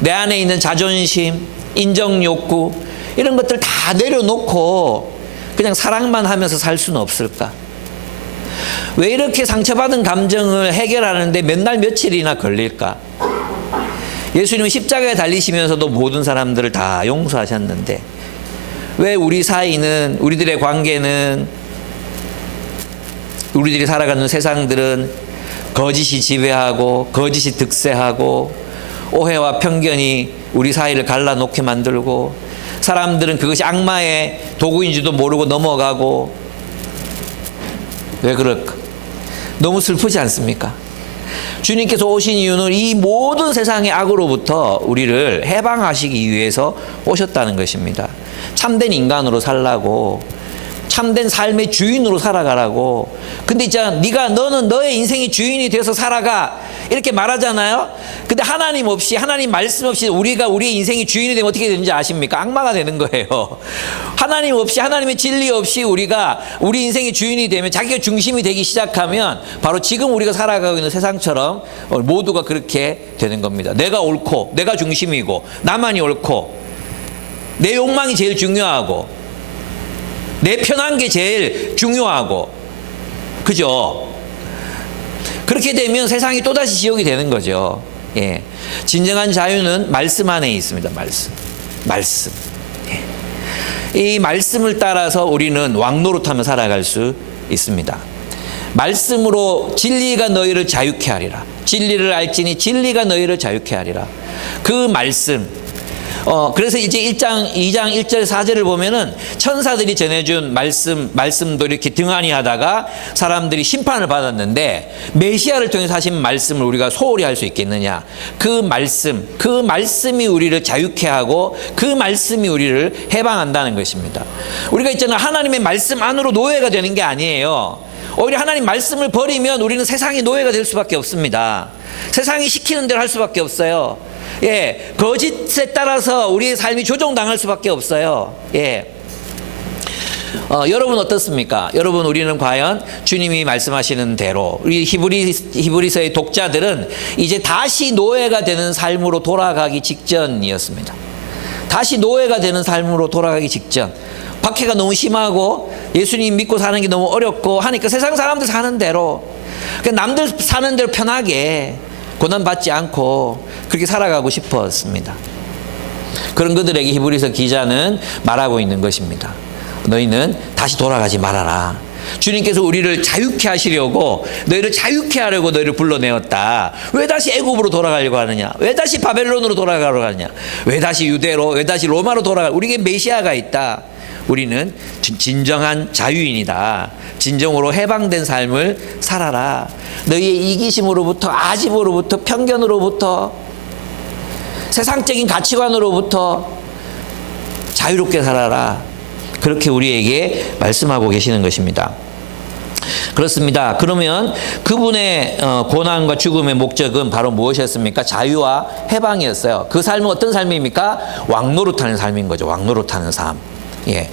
내 안에 있는 자존심, 인정욕구 이런 것들 다 내려놓고 그냥 사랑만 하면서 살 수는 없을까? 왜 이렇게 상처받은 감정을 해결하는데 몇 날 며칠이나 걸릴까? 예수님은 십자가에 달리시면서도 모든 사람들을 다 용서하셨는데 왜 우리 사이는, 우리들의 관계는, 우리들이 살아가는 세상들은 거짓이 지배하고 거짓이 득세하고 오해와 편견이 우리 사이를 갈라놓게 만들고 사람들은 그것이 악마의 도구인지도 모르고 넘어가고 왜 그럴까? 너무 슬프지 않습니까? 주님께서 오신 이유는 이 모든 세상의 악으로부터 우리를 해방하시기 위해서 오셨다는 것입니다. 참된 인간으로 살라고, 참된 삶의 주인으로 살아가라고. 근데 있잖아, 너는 너의 인생의 주인이 되어서 살아가 이렇게 말하잖아요. 근데 하나님 없이, 하나님 말씀 없이 우리가 우리의 인생의 주인이 되면 어떻게 되는지 아십니까? 악마가 되는 거예요. 하나님 없이, 하나님의 진리 없이 우리가 우리 인생의 주인이 되면, 자기가 중심이 되기 시작하면 바로 지금 우리가 살아가고 있는 세상처럼 모두가 그렇게 되는 겁니다. 내가 옳고 내가 중심이고 나만이 옳고 내 욕망이 제일 중요하고 내 편한 게 제일 중요하고, 그죠? 그렇게 되면 세상이 또다시 지옥이 되는 거죠. 예. 진정한 자유는 말씀 안에 있습니다. 말씀. 예. 이 말씀을 따라서 우리는 왕노릇하며 살아갈 수 있습니다. 말씀으로 진리가 너희를 자유케 하리라. 진리를 알지니 진리가 너희를 자유케 하리라. 그 말씀. 그래서 이제 1장, 2장 1절 4절을 보면은 천사들이 전해준 말씀도 이렇게 등한히 하다가 사람들이 심판을 받았는데 메시아를 통해서 하신 말씀을 우리가 소홀히 할 수 있겠느냐. 그 말씀이 우리를 자유케 하고 그 말씀이 우리를 해방한다는 것입니다. 우리가 있잖아요. 하나님의 말씀 안으로 노예가 되는 게 아니에요. 오히려 하나님 말씀을 버리면 우리는 세상의 노예가 될 수밖에 없습니다. 세상이 시키는 대로 할 수밖에 없어요. 예, 거짓에 따라서 우리의 삶이 조종당할 수밖에 없어요. 예. 여러분 어떻습니까? 여러분, 우리는 과연 주님이 말씀하시는 대로 우리 히브리서의 독자들은 이제 다시 노예가 되는 삶으로 돌아가기 직전이었습니다. 다시 노예가 되는 삶으로 돌아가기 직전. 박해가 너무 심하고 예수님 믿고 사는 게 너무 어렵고 하니까 세상 사람들 사는 대로, 남들 사는 대로 편하게 고난받지 않고 그렇게 살아가고 싶었습니다. 그런 그들에게 히브리서 기자는 말하고 있는 것입니다. 너희는 다시 돌아가지 말아라. 주님께서 우리를 자유케 하시려고, 너희를 자유케 하려고 너희를 불러내었다. 왜 다시 애굽으로 돌아가려고 하느냐? 왜 다시 바벨론으로 돌아가려고 하느냐? 왜 다시 유대로, 왜 다시 로마로 우리에게 메시아가 있다. 우리는 진정한 자유인이다. 진정으로 해방된 삶을 살아라. 너희의 이기심으로부터, 아집으로부터, 편견으로부터, 세상적인 가치관으로부터 자유롭게 살아라. 그렇게 우리에게 말씀하고 계시는 것입니다. 그렇습니다. 그러면 그분의 고난과 죽음의 목적은 바로 무엇이었습니까? 자유와 해방이었어요. 그 삶은 어떤 삶입니까? 왕노릇하는 삶인 거죠. 왕노릇하는 삶. 예.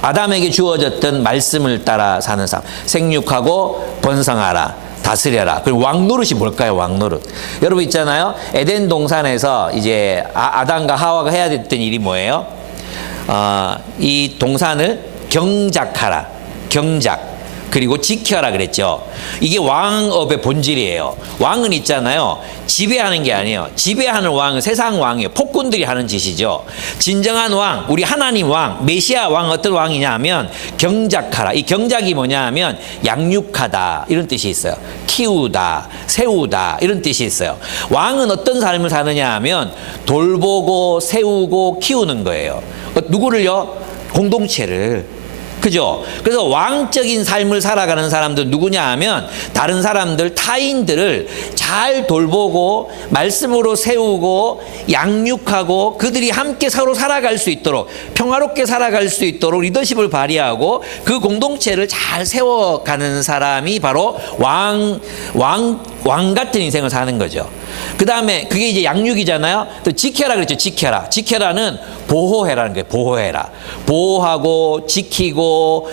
아담에게 주어졌던 말씀을 따라 사는 삶. 생육하고 번성하라. 다스려라. 그리고 왕노릇이 뭘까요? 왕노릇. 여러분 있잖아요. 에덴 동산에서 이제 아담과 하와가 해야 됐던 일이 뭐예요? 이 동산을 경작하라. 경작. 그리고 지켜라 그랬죠. 이게 왕업의 본질이에요. 왕은 있잖아요. 지배하는 게 아니에요. 지배하는 왕은 세상 왕이에요. 폭군들이 하는 짓이죠. 진정한 왕, 우리 하나님 왕, 메시아 왕 어떤 왕이냐 하면 경작하라. 이 경작이 뭐냐 하면 양육하다 이런 뜻이 있어요. 키우다, 세우다 이런 뜻이 있어요. 왕은 어떤 삶을 사느냐 하면 돌보고 세우고 키우는 거예요. 누구를요? 공동체를. 그죠? 그래서 왕적인 삶을 살아가는 사람들 누구냐 하면 다른 사람들, 타인들을 잘 돌보고 말씀으로 세우고 양육하고 그들이 함께 서로 살아갈 수 있도록 평화롭게 살아갈 수 있도록 리더십을 발휘하고 그 공동체를 잘 세워가는 사람이 바로 왕 같은 인생을 사는 거죠. 그 다음에 그게 이제 양육이잖아요. 또 지켜라 그랬죠. 지켜라. 지켜라는 보호해라는 거예요. 보호해라. 보호하고 지키고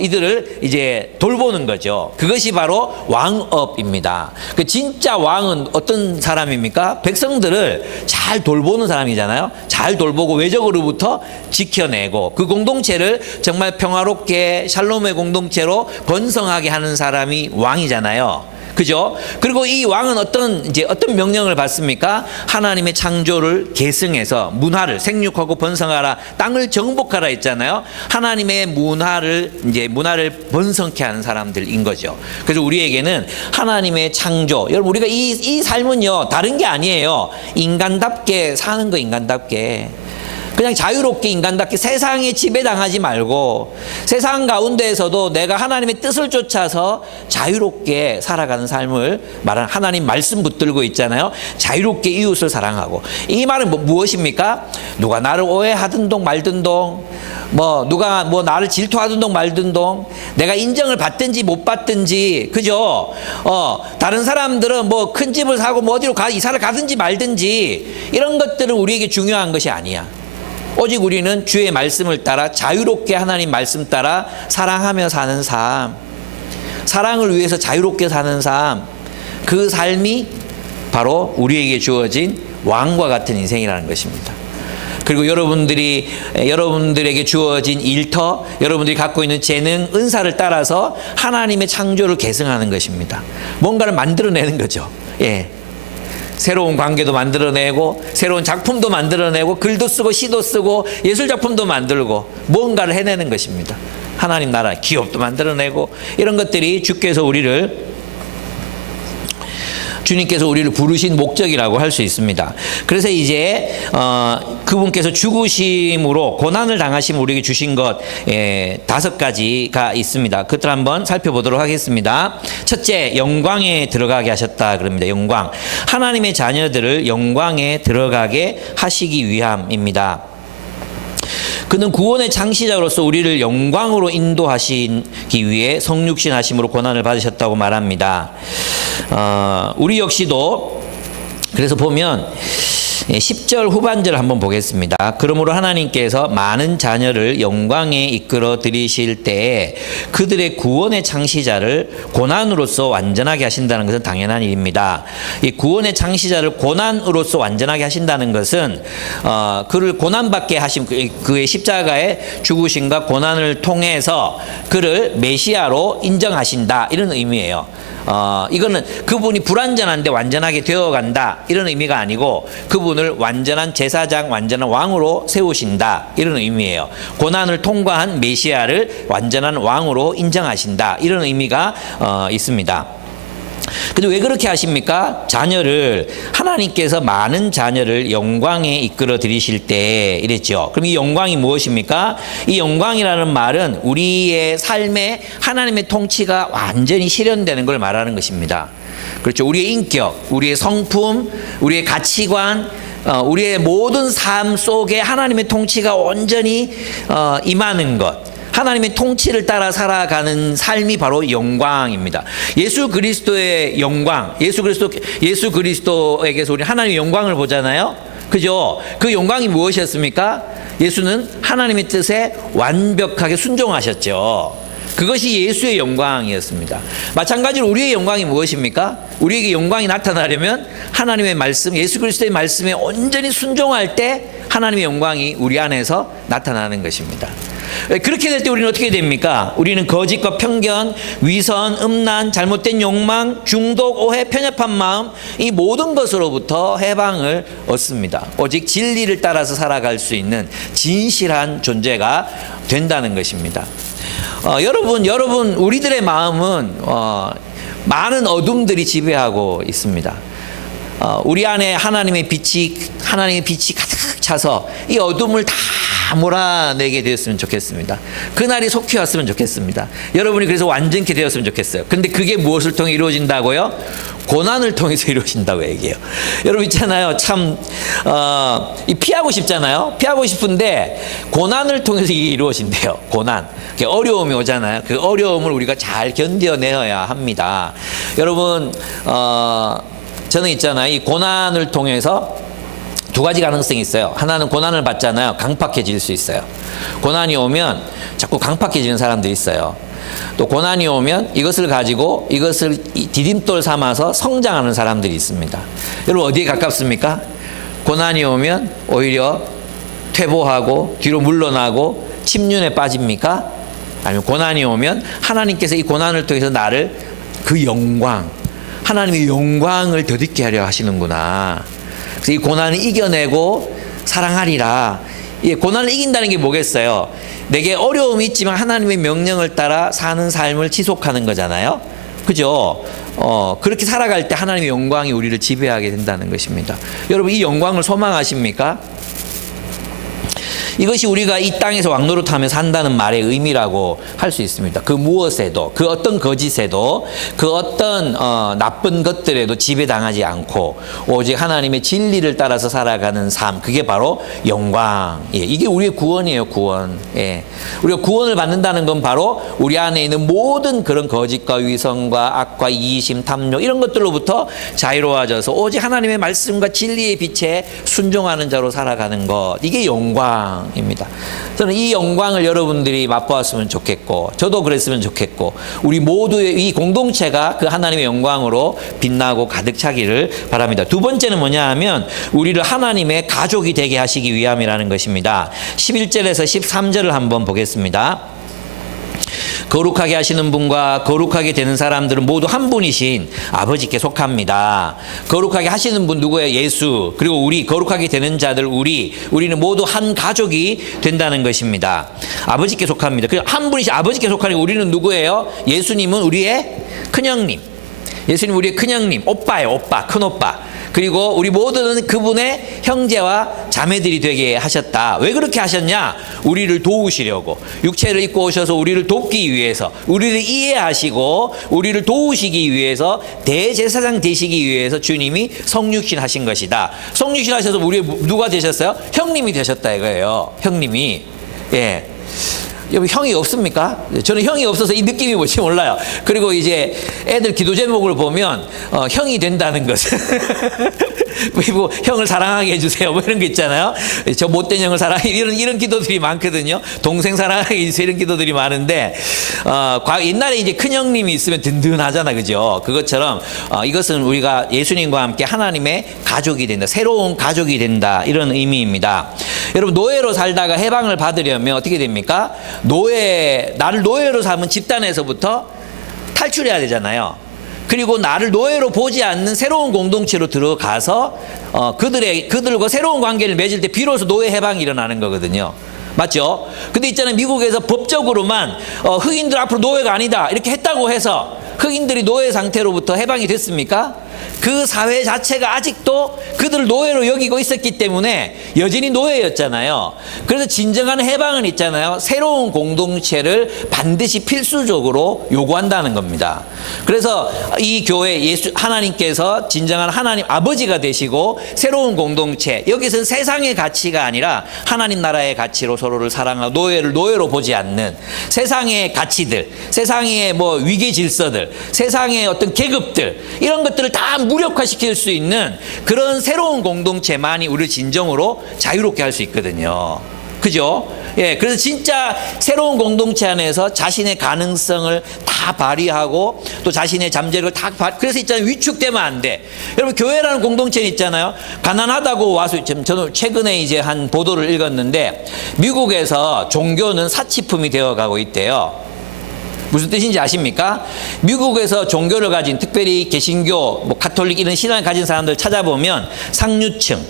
이들을 이제 돌보는 거죠. 그것이 바로 왕업입니다. 그 진짜 왕은 어떤 사람입니까? 백성들을 잘 돌보는 사람이잖아요. 잘 돌보고 외적으로부터 지켜내고 그 공동체를 정말 평화롭게 샬롬의 공동체로 번성하게 하는 사람이 왕이잖아요. 그죠? 그리고 이 왕은 어떤 명령을 받습니까? 하나님의 창조를 계승해서 문화를 생육하고 번성하라, 땅을 정복하라 했잖아요. 하나님의 문화를 번성케 하는 사람들인 거죠. 그래서 우리에게는 하나님의 창조, 여러분 우리가 이 삶은요 다른 게 아니에요. 인간답게 사는 거, 인간답게. 그냥 자유롭게 인간답게 세상에 지배당하지 말고 세상 가운데에서도 내가 하나님의 뜻을 쫓아서 자유롭게 살아가는 삶을 말하는 하나님 말씀 붙들고 있잖아요. 자유롭게 이웃을 사랑하고. 이 말은 무엇입니까? 누가 나를 오해하든 동 말든 동 누가 나를 질투하든 동 말든 동 내가 인정을 받든지 못 받든지 그죠? 다른 사람들은 큰 집을 사고 어디로 이사를 가든지 말든지 이런 것들은 우리에게 중요한 것이 아니야. 오직 우리는 주의 말씀을 따라 자유롭게 하나님 말씀 따라 사랑하며 사는 삶, 사랑을 위해서 자유롭게 사는 삶, 그 삶이 바로 우리에게 주어진 왕과 같은 인생이라는 것입니다. 그리고 여러분들에게 주어진 일터, 여러분들이 갖고 있는 재능, 은사를 따라서 하나님의 창조를 계승하는 것입니다. 뭔가를 만들어내는 거죠. 예. 새로운 관계도 만들어내고 새로운 작품도 만들어내고 글도 쓰고 시도 쓰고 예술작품도 만들고 뭔가를 해내는 것입니다. 하나님 나라 기업도 만들어내고 이런 것들이 주님께서 우리를 부르신 목적이라고 할 수 있습니다. 그래서 이제 그분께서 죽으심으로 고난을 당하심 우리에게 주신 것 5가지가 있습니다. 그것들 한번 살펴보도록 하겠습니다. 첫째, 영광에 들어가게 하셨다 그럽니다. 영광. 하나님의 자녀들을 영광에 들어가게 하시기 위함입니다. 그는 구원의 창시자로서 우리를 영광으로 인도하시기 위해 성육신하심으로 고난을 받으셨다고 말합니다. 우리 역시도 그래서 보면 10절 후반절을 한번 보겠습니다. 그러므로 하나님께서 많은 자녀를 영광에 이끌어 들이실 때에 그들의 구원의 창시자를 고난으로서 완전하게 하신다는 것은 당연한 일입니다. 이 구원의 창시자를 고난으로서 완전하게 하신다는 것은 그를 고난받게 하신 그의 십자가의 죽으심과 고난을 통해서 그를 메시아로 인정하신다 이런 의미예요. 이거는 그분이 불완전한데 완전하게 되어간다 이런 의미가 아니고 그분을 완전한 제사장, 완전한 왕으로 세우신다 이런 의미예요. 고난을 통과한 메시아를 완전한 왕으로 인정하신다 이런 의미가 있습니다. 근데 왜 그렇게 하십니까? 자녀를, 하나님께서 많은 자녀를 영광에 이끌어 들이실 때 이랬죠. 그럼 이 영광이 무엇입니까? 이 영광이라는 말은 우리의 삶에 하나님의 통치가 완전히 실현되는 걸 말하는 것입니다. 그렇죠. 우리의 인격, 우리의 성품, 우리의 가치관, 우리의 모든 삶 속에 하나님의 통치가 온전히 임하는 것. 하나님의 통치를 따라 살아가는 삶이 바로 영광입니다. 예수 그리스도의 영광, 예수 그리스도에게서 우리 하나님의 영광을 보잖아요. 그죠? 그 영광이 무엇이었습니까? 예수는 하나님의 뜻에 완벽하게 순종하셨죠. 그것이 예수의 영광이었습니다. 마찬가지로 우리의 영광이 무엇입니까? 우리에게 영광이 나타나려면 하나님의 말씀, 예수 그리스도의 말씀에 온전히 순종할 때 하나님의 영광이 우리 안에서 나타나는 것입니다. 그렇게 될 때 우리는 어떻게 됩니까? 우리는 거짓과 편견, 위선, 음란, 잘못된 욕망, 중독, 오해, 편협한 마음, 이 모든 것으로부터 해방을 얻습니다. 오직 진리를 따라서 살아갈 수 있는 진실한 존재가 된다는 것입니다. 여러분, 우리들의 마음은 많은 어둠들이 지배하고 있습니다. 우리 안에 하나님의 빛이 가득 차서 이 어둠을 다 몰아내게 되었으면 좋겠습니다. 그날이 속히 왔으면 좋겠습니다. 여러분이 그래서 완전케 되었으면 좋겠어요. 근데 그게 무엇을 통해 이루어진다고요? 고난을 통해서 이루어진다고 얘기해요. 여러분 있잖아요. 참 피하고 싶잖아요. 피하고 싶은데 고난을 통해서 이게 이루어진대요. 고난. 어려움이 오잖아요. 그 어려움을 우리가 잘 견뎌내야 합니다. 여러분 저는 있잖아요. 이 고난을 통해서 두 가지 가능성이 있어요. 하나는 고난을 받잖아요. 강팍해질 수 있어요. 고난이 오면 자꾸 강팍해지는 사람들이 있어요. 또 고난이 오면 이것을 가지고 이것을 디딤돌 삼아서 성장하는 사람들이 있습니다. 여러분 어디에 가깝습니까? 고난이 오면 오히려 퇴보하고 뒤로 물러나고 침륜에 빠집니까? 아니면 고난이 오면 하나님께서 이 고난을 통해서 나를 그 영광, 하나님의 영광을 덧입게 하려 하시는구나. 그래서 이 고난을 이겨내고 사랑하리라. 이 고난을 이긴다는 게 뭐겠어요? 내게 어려움이 있지만 하나님의 명령을 따라 사는 삶을 지속하는 거잖아요. 그죠? 그렇게 살아갈 때 하나님의 영광이 우리를 지배하게 된다는 것입니다. 여러분 이 영광을 소망하십니까? 이것이 우리가 이 땅에서 왕노릇하며 산다는 말의 의미라고 할 수 있습니다. 그 무엇에도, 그 어떤 거짓에도, 그 어떤 나쁜 것들에도 지배당하지 않고 오직 하나님의 진리를 따라서 살아가는 삶, 그게 바로 영광. 예, 이게 우리의 구원이에요. 구원. 예. 우리가 구원을 받는다는 건 바로 우리 안에 있는 모든 그런 거짓과 위선과 악과 이기심, 탐욕 이런 것들로부터 자유로워져서 오직 하나님의 말씀과 진리의 빛에 순종하는 자로 살아가는 것, 이게 영광 입니다. 저는 이 영광을 여러분들이 맛보았으면 좋겠고 저도 그랬으면 좋겠고 우리 모두의 이 공동체가 그 하나님의 영광으로 빛나고 가득 차기를 바랍니다. 두 번째는 뭐냐 하면 우리를 하나님의 가족이 되게 하시기 위함이라는 것입니다. 11절에서 13절을 한번 보겠습니다. 거룩하게 하시는 분과 거룩하게 되는 사람들은 모두 한 분이신 아버지께 속합니다. 거룩하게 하시는 분 누구예요? 예수. 그리고 우리 거룩하게 되는 자들 우리는 모두 한 가족이 된다는 것입니다. 아버지께 속합니다. 그래서 한 분이신 아버지께 속하니까 우리는 누구예요? 예수님은 우리의 큰형님. 예수님 우리의 큰형님. 오빠예요. 오빠. 큰오빠. 그리고 우리 모두는 그분의 형제와 자매들이 되게 하셨다. 왜 그렇게 하셨냐? 우리를 도우시려고. 육체를 입고 오셔서 우리를 돕기 위해서, 우리를 이해하시고 우리를 도우시기 위해서, 대제사장 되시기 위해서 주님이 성육신 하신 것이다. 성육신 하셔서 우리 누가 되셨어요? 형님이 되셨다 이거예요. 형님이. 예. 여러분 형이 없습니까? 저는 형이 없어서 이 느낌이 뭔지 몰라요. 그리고 이제 애들 기도 제목을 보면 형이 된다는 것은 뭐 형을 사랑하게 해주세요 뭐 이런 게 있잖아요. 저 못된 형을 사랑해 이런 기도들이 많거든요. 동생 사랑하게 해주세요 이런 기도들이 많은데 옛날에 이제 큰 형님이 있으면 든든하잖아, 그죠? 그것처럼 이것은 우리가 예수님과 함께 하나님의 가족이 된다, 새로운 가족이 된다, 이런 의미입니다. 여러분 노예로 살다가 해방을 받으려면 어떻게 됩니까? 나를 노예로 삼은 집단에서부터 탈출해야 되잖아요. 그리고 나를 노예로 보지 않는 새로운 공동체로 들어가서 그들과 새로운 관계를 맺을 때 비로소 노예 해방이 일어나는 거거든요. 맞죠? 근데 있잖아요. 미국에서 법적으로만 흑인들 앞으로 노예가 아니다 이렇게 했다고 해서 흑인들이 노예 상태로부터 해방이 됐습니까? 그 사회 자체가 아직도 그들을 노예로 여기고 있었기 때문에 여전히 노예였잖아요. 그래서 진정한 해방은 있잖아요. 새로운 공동체를 반드시 필수적으로 요구한다는 겁니다. 그래서 이 교회 하나님께서 진정한 하나님 아버지가 되시고 새로운 공동체, 여기서는 세상의 가치가 아니라 하나님 나라의 가치로 서로를 사랑하고 노예를 노예로 보지 않는 세상의 가치들, 세상의 뭐 위계 질서들, 세상의 어떤 계급들, 이런 것들을 다 무력화시킬 수 있는 그런 새로운 공동체만이 우리를 진정으로 자유롭게 할 수 있거든요. 그죠? 예, 그래서 진짜 새로운 공동체 안에서 자신의 가능성을 다 발휘하고 또 자신의 잠재력을 그래서 있잖아요. 위축되면 안 돼. 여러분, 교회라는 공동체는 있잖아요. 가난하다고 와서, 저는 최근에 이제 한 보도를 읽었는데, 미국에서 종교는 사치품이 되어가고 있대요. 무슨 뜻인지 아십니까? 미국에서 종교를 가진, 특별히 개신교, 뭐 가톨릭 이런 신앙을 가진 사람들 찾아보면 상류층,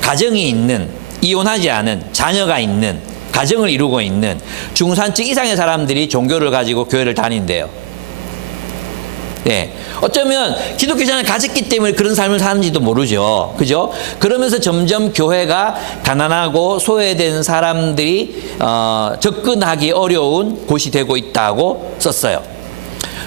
가정이 있는, 이혼하지 않은, 자녀가 있는, 가정을 이루고 있는 중산층 이상의 사람들이 종교를 가지고 교회를 다닌대요. 예. 어쩌면 기독교 신앙을 가졌기 때문에 그런 삶을 사는지도 모르죠. 그죠? 그러면서 점점 교회가 가난하고 소외된 사람들이 접근하기 어려운 곳이 되고 있다고 썼어요.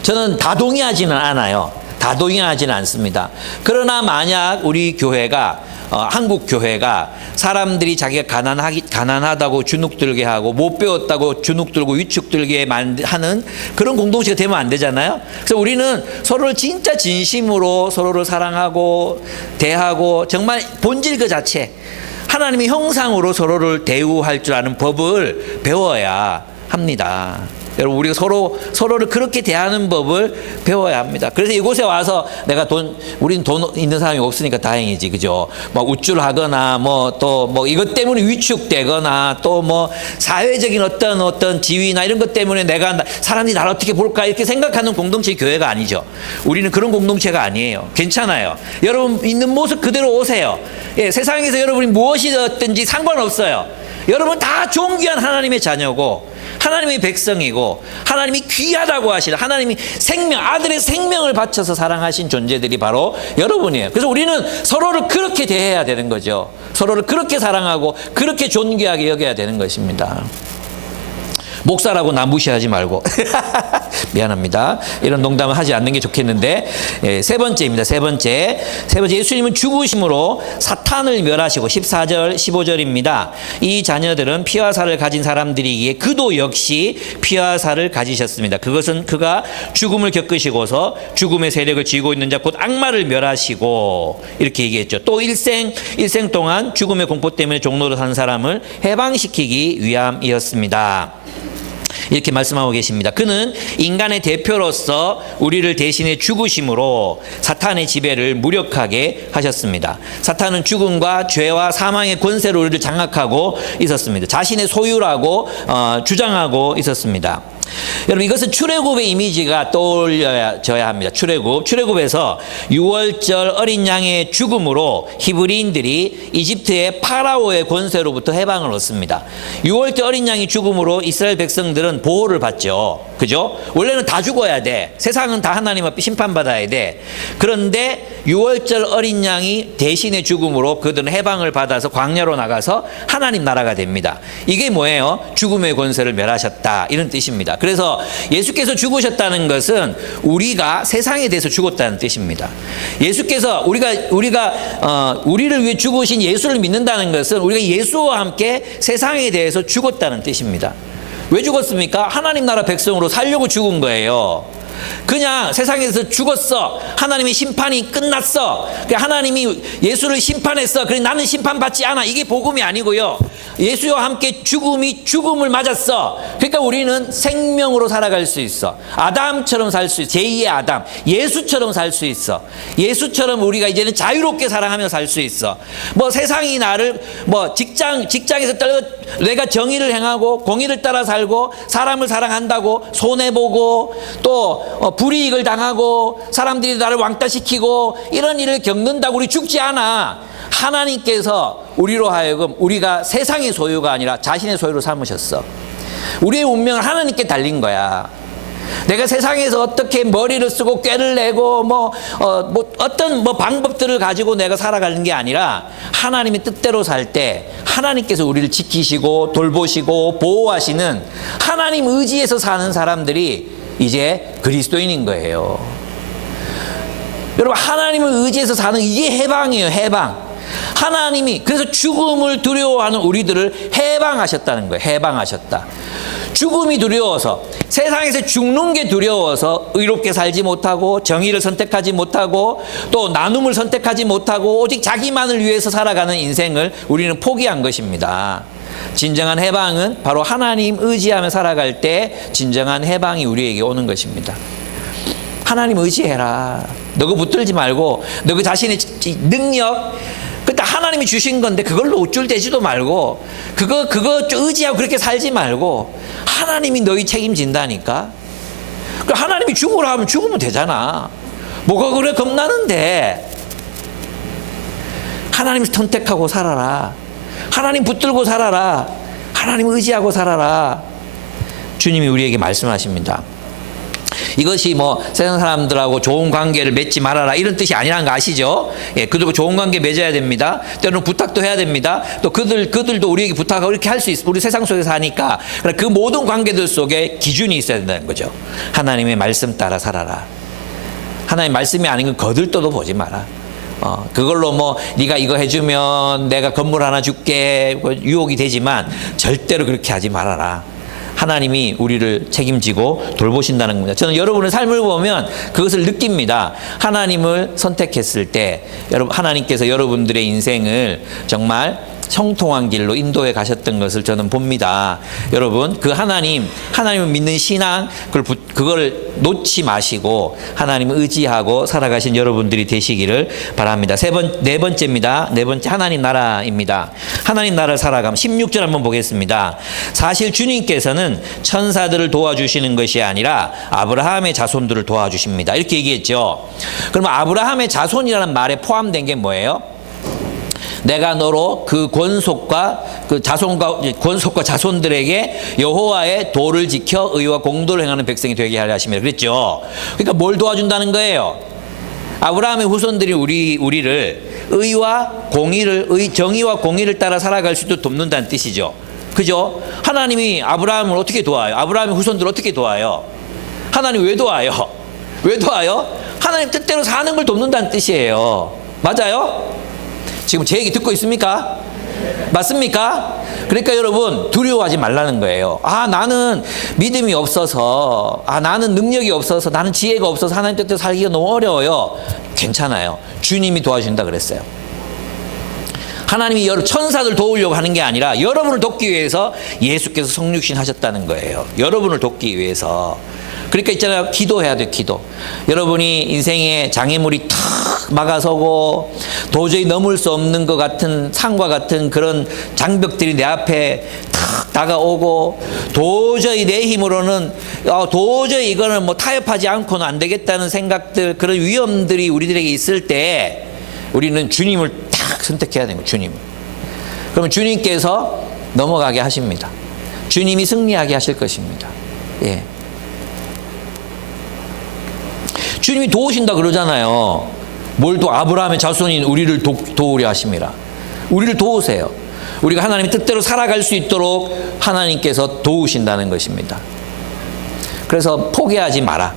저는 다 동의하지는 않아요. 다 동의하지는 않습니다. 그러나 만약 우리 교회가 한국 교회가 사람들이 자기가 가난하다고 주눅들게 하고 못 배웠다고 주눅들고 위축들게 하는 그런 공동체가 되면 안 되잖아요. 그래서 우리는 서로를 진짜 진심으로 서로를 사랑하고 대하고 정말 본질 그 자체 하나님의 형상으로 서로를 대우할 줄 아는 법을 배워야 합니다. 여러분, 우리가 서로를 그렇게 대하는 법을 배워야 합니다. 그래서 이곳에 와서 우리는 돈 있는 사람이 없으니까 다행이지, 그죠? 뭐 우쭐하거나 또 이것 때문에 위축되거나 또 뭐 사회적인 어떤 지위나 이런 것 때문에 사람들이 나를 어떻게 볼까 이렇게 생각하는 공동체 교회가 아니죠. 우리는 그런 공동체가 아니에요. 괜찮아요. 여러분 있는 모습 그대로 오세요. 예, 세상에서 여러분이 무엇이든지 상관없어요. 여러분 다 존귀한 하나님의 자녀고 하나님의 백성이고 하나님이 귀하다고 하시는 하나님이 아들의 생명을 바쳐서 사랑하신 존재들이 바로 여러분이에요. 그래서 우리는 서로를 그렇게 대해야 되는 거죠. 서로를 그렇게 사랑하고 그렇게 존귀하게 여겨야 되는 것입니다. 목사라고 나 무시하지 말고 미안합니다. 이런 농담을 하지 않는 게 좋겠는데, 세 번째입니다. 세 번째 예수님은 죽으심으로 사탄을 멸하시고 14절 15절입니다. 이 자녀들은 피와 살을 가진 사람들이기에 그도 역시 피와 살을 가지셨습니다. 그것은 그가 죽음을 겪으시고서 죽음의 세력을 쥐고 있는 자 곧 악마를 멸하시고 이렇게 얘기했죠. 또 일생 동안 죽음의 공포 때문에 종로로 산 사람을 해방시키기 위함이었습니다. 이렇게 말씀하고 계십니다. 그는 인간의 대표로서 우리를 대신해 죽으심으로 사탄의 지배를 무력하게 하셨습니다. 사탄은 죽음과 죄와 사망의 권세로 우리를 장악하고 있었습니다. 자신의 소유라고 주장하고 있었습니다. 여러분, 이것은 출애굽의 이미지가 떠올려져야 합니다. 출애굽에서 6월절 어린 양의 죽음으로 히브리인들이 이집트의 파라오의 권세로부터 해방을 얻습니다. 6월절 어린 양이 죽음으로 이스라엘 백성들은 보호를 받죠. 그죠? 원래는 다 죽어야 돼. 세상은 다 하나님 앞에 심판받아야 돼. 그런데 6월절 어린 양이 대신의 죽음으로 그들은 해방을 받아서 광야로 나가서 하나님 나라가 됩니다. 이게 뭐예요? 죽음의 권세를 멸하셨다, 이런 뜻입니다. 그래서 예수께서 죽으셨다는 것은 우리가 세상에 대해서 죽었다는 뜻입니다. 예수께서 우리를 위해 죽으신 예수를 믿는다는 것은 우리가 예수와 함께 세상에 대해서 죽었다는 뜻입니다. 왜 죽었습니까? 하나님 나라 백성으로 살려고 죽은 거예요. 그냥 세상에서 죽었어. 하나님의 심판이 끝났어. 하나님이 예수를 심판했어. 그래 나는 심판받지 않아. 이게 복음이 아니고요. 예수와 함께 죽음을 맞았어. 그러니까 우리는 생명으로 살아갈 수 있어. 아담처럼 살 수 있어. 제2의 아담. 예수처럼 살 수 있어. 예수처럼 우리가 이제는 자유롭게 사랑하며 살 수 있어. 뭐 세상이 나를 직장에서 내가 정의를 행하고 공의를 따라 살고 사람을 사랑한다고 손해보고 또 불이익을 당하고 사람들이 나를 왕따시키고 이런 일을 겪는다고 우리 죽지 않아. 하나님께서 우리로 하여금 우리가 세상의 소유가 아니라 자신의 소유로 삼으셨어. 우리의 운명을 하나님께 달린 거야. 내가 세상에서 어떻게 머리를 쓰고 꾀를 내고 어떤 방법들을 가지고 내가 살아가는 게 아니라 하나님의 뜻대로 살 때 하나님께서 우리를 지키시고 돌보시고 보호하시는 하나님 의지에서 사는 사람들이 이제 그리스도인인 거예요. 여러분, 하나님을 의지해서 사는 이게 해방이에요. 해방. 하나님이 그래서 죽음을 두려워하는 우리들을 해방하셨다는 거예요. 해방하셨다. 죽음이 두려워서, 세상에서 죽는 게 두려워서 의롭게 살지 못하고 정의를 선택하지 못하고 또 나눔을 선택하지 못하고 오직 자기만을 위해서 살아가는 인생을 우리는 포기한 것입니다. 진정한 해방은 바로 하나님 의지하며 살아갈 때 진정한 해방이 우리에게 오는 것입니다. 하나님 의지해라. 너그 붙들지 말고 너 그 자신의 능력, 그때 하나님이 주신 건데 그걸로 우쭐대지도 말고 그거 의지하고 그렇게 살지 말고 하나님이 너희 책임진다니까. 하나님이 죽으라 하면 죽으면 되잖아. 뭐가 그래 겁나는데. 하나님 선택하고 살아라. 하나님 붙들고 살아라. 하나님 의지하고 살아라. 주님이 우리에게 말씀하십니다. 이것이 세상 사람들하고 좋은 관계를 맺지 말아라 이런 뜻이 아니라는 거 아시죠? 예, 그들과 좋은 관계 맺어야 됩니다. 때로는 부탁도 해야 됩니다. 또 그들도 우리에게 부탁하고 이렇게 할 수 있어. 우리 세상 속에서 사니까. 그 모든 관계들 속에 기준이 있어야 된다는 거죠. 하나님의 말씀 따라 살아라. 하나님 말씀이 아닌 건 거들떠도 보지 마라. 그걸로 네가 이거 해주면 내가 건물 하나 줄게 유혹이 되지만 절대로 그렇게 하지 말아라. 하나님이 우리를 책임지고 돌보신다는 겁니다. 저는 여러분의 삶을 보면 그것을 느낍니다. 하나님을 선택했을 때 하나님께서 여러분들의 인생을 정말 형통한 길로 인도해 가셨던 것을 저는 봅니다. 여러분, 그 하나님을 믿는 신앙, 그걸 놓지 마시고 하나님을 의지하고 살아가신 여러분들이 되시기를 바랍니다. 네 번째입니다. 네 번째, 하나님 나라입니다. 하나님 나라를 살아가면 16절 한번 보겠습니다. 사실 주님께서는 천사들을 도와주시는 것이 아니라 아브라함의 자손들을 도와주십니다. 이렇게 얘기했죠. 그러면 아브라함의 자손이라는 말에 포함된 게 뭐예요? 내가 너로 그 권속과 자손들에게 여호와의 도를 지켜 의와 공도를 행하는 백성이 되게 하려 하시며 그랬죠. 그러니까 뭘 도와준다는 거예요? 아브라함의 후손들이 우리를 의와 공의를, 정의와 공의를 따라 살아갈 수 있도록 돕는다는 뜻이죠. 그죠? 하나님이 아브라함을 어떻게 도와요? 아브라함의 후손들을 어떻게 도와요? 하나님 왜 도와요? 왜 도와요? 하나님 뜻대로 사는 걸 돕는다는 뜻이에요. 맞아요? 지금 제 얘기 듣고 있습니까? 맞습니까? 그러니까 여러분, 두려워하지 말라는 거예요. 나는 믿음이 없어서, 나는 능력이 없어서, 나는 지혜가 없어서 하나님 뜻대로 살기가 너무 어려워요. 괜찮아요. 주님이 도와준다 그랬어요. 하나님이 천사들 도우려고 하는 게 아니라 여러분을 돕기 위해서 예수께서 성육신 하셨다는 거예요. 여러분을 돕기 위해서. 그러니까 있잖아요. 기도해야 돼요. 기도. 여러분이 인생에 장애물이 탁 막아서고 도저히 넘을 수 없는 것 같은 산과 같은 그런 장벽들이 내 앞에 탁 다가오고 도저히 내 힘으로는 도저히 이거는 타협하지 않고는 안 되겠다는 생각들, 그런 위험들이 우리들에게 있을 때 우리는 주님을 딱 선택해야 되는 거예요. 주님을. 그러면 주님께서 넘어가게 하십니다. 주님이 승리하게 하실 것입니다. 예. 주님이 도우신다 그러잖아요. 뭘 아브라함의 자손인 우리를 도우려 하심이라. 우리를 도우세요. 우리가 하나님의 뜻대로 살아갈 수 있도록 하나님께서 도우신다는 것입니다. 그래서 포기하지 마라.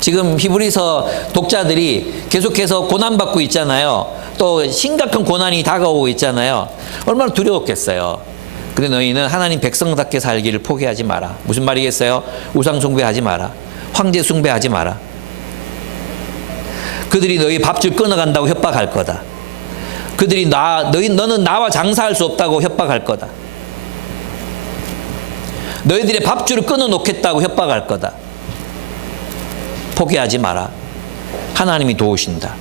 지금 히브리서 독자들이 계속해서 고난받고 있잖아요. 또 심각한 고난이 다가오고 있잖아요. 얼마나 두려웠겠어요. 근데 너희는 하나님 백성답게 살기를 포기하지 마라. 무슨 말이겠어요? 우상 숭배하지 마라. 황제 숭배하지 마라. 그들이 너희 밥줄 끊어간다고 협박할 거다. 그들이 너는 나와 장사할 수 없다고 협박할 거다. 너희들의 밥줄을 끊어놓겠다고 협박할 거다. 포기하지 마라. 하나님이 도우신다.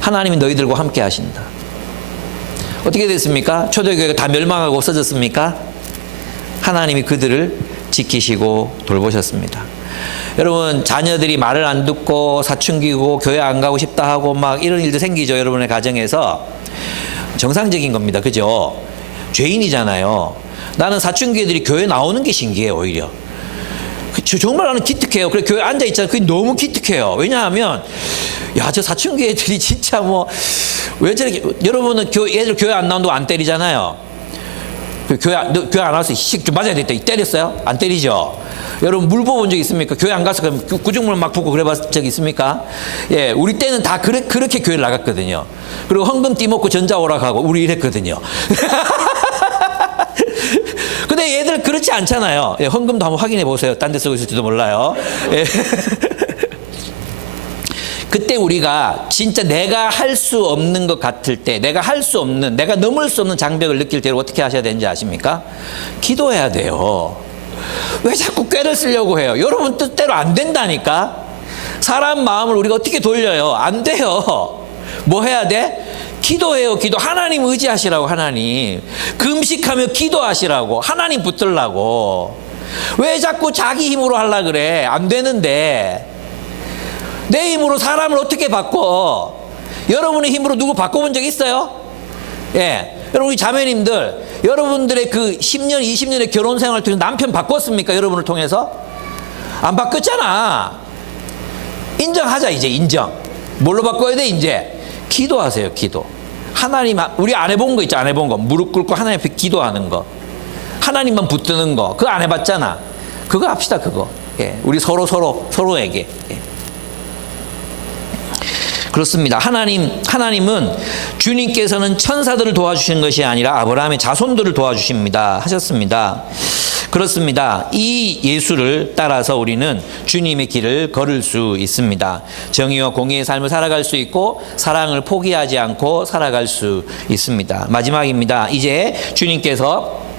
하나님이 너희들과 함께 하신다. 어떻게 됐습니까? 초대교회가 다 멸망하고 없어졌습니까? 하나님이 그들을 지키시고 돌보셨습니다. 여러분, 자녀들이 말을 안 듣고 사춘기고 교회 안 가고 싶다 하고 막 이런 일도 생기죠. 여러분의 가정에서. 정상적인 겁니다. 그죠? 죄인이잖아요. 나는 사춘기 애들이 교회 나오는 게 신기해. 오히려 정말 나는 기특해요. 그래 교회 앉아 있잖아요. 그게 너무 기특해요. 왜냐하면 야, 저 사춘기 애들이 진짜 뭐 왜 저렇게, 여러분은 애들 교회 안 나온다고 안 때리잖아요. 교회 안 와서 씩 좀 맞아야 되겠다. 때렸어요? 안 때리죠. 여러분 물 부어본 적 있습니까? 교회 안 가서 구중물 막 붓고 그래봤 적 있습니까? 예, 우리 때는 다 그렇게 교회를 나갔거든요. 그리고 헌금 띠먹고 전자오락하고 우리 이랬거든요. 근데 얘들 그렇지 않잖아요. 예, 헌금도 한번 확인해 보세요. 딴 데 쓰고 있을지도 몰라요. 예. 그때 우리가 진짜 내가 할 수 없는 것 같을 때, 내가 할 수 없는, 내가 넘을 수 없는 장벽을 느낄 때는 어떻게 하셔야 되는지 아십니까? 기도해야 돼요. 왜 자꾸 꾀를 쓰려고 해요? 여러분 뜻대로 안 된다니까? 사람 마음을 우리가 어떻게 돌려요? 안 돼요. 뭐 해야 돼? 기도해요. 기도. 하나님 의지하시라고. 하나님 금식하며 기도하시라고. 하나님 붙들라고. 왜 자꾸 자기 힘으로 하려고 그래? 안 되는데. 내 힘으로 사람을 어떻게 바꿔? 여러분의 힘으로 누구 바꿔본 적 있어요? 예, 여러분 우리 자매님들, 여러분들의 그 10년 20년의 결혼 생활을 통해서 남편 바꿨습니까? 여러분을 통해서? 안 바꿨잖아. 인정하자. 이제 인정. 뭘로 바꿔야 돼? 이제 기도하세요. 기도. 하나님, 우리 안 해본 거 있죠? 안 해본 거. 무릎 꿇고 하나님 앞에 기도하는 거, 하나님만 붙드는 거. 그거 안 해봤잖아. 그거 합시다. 그거. 예, 우리 서로에게. 예. 그렇습니다. 하나님은 주님께서는 천사들을 도와주시는 것이 아니라 아브라함의 자손들을 도와주십니다 하셨습니다. 그렇습니다. 이 예수를 따라서 우리는 주님의 길을 걸을 수 있습니다. 정의와 공의의 삶을 살아갈 수 있고 사랑을 포기하지 않고 살아갈 수 있습니다. 마지막입니다. 이제 주님께서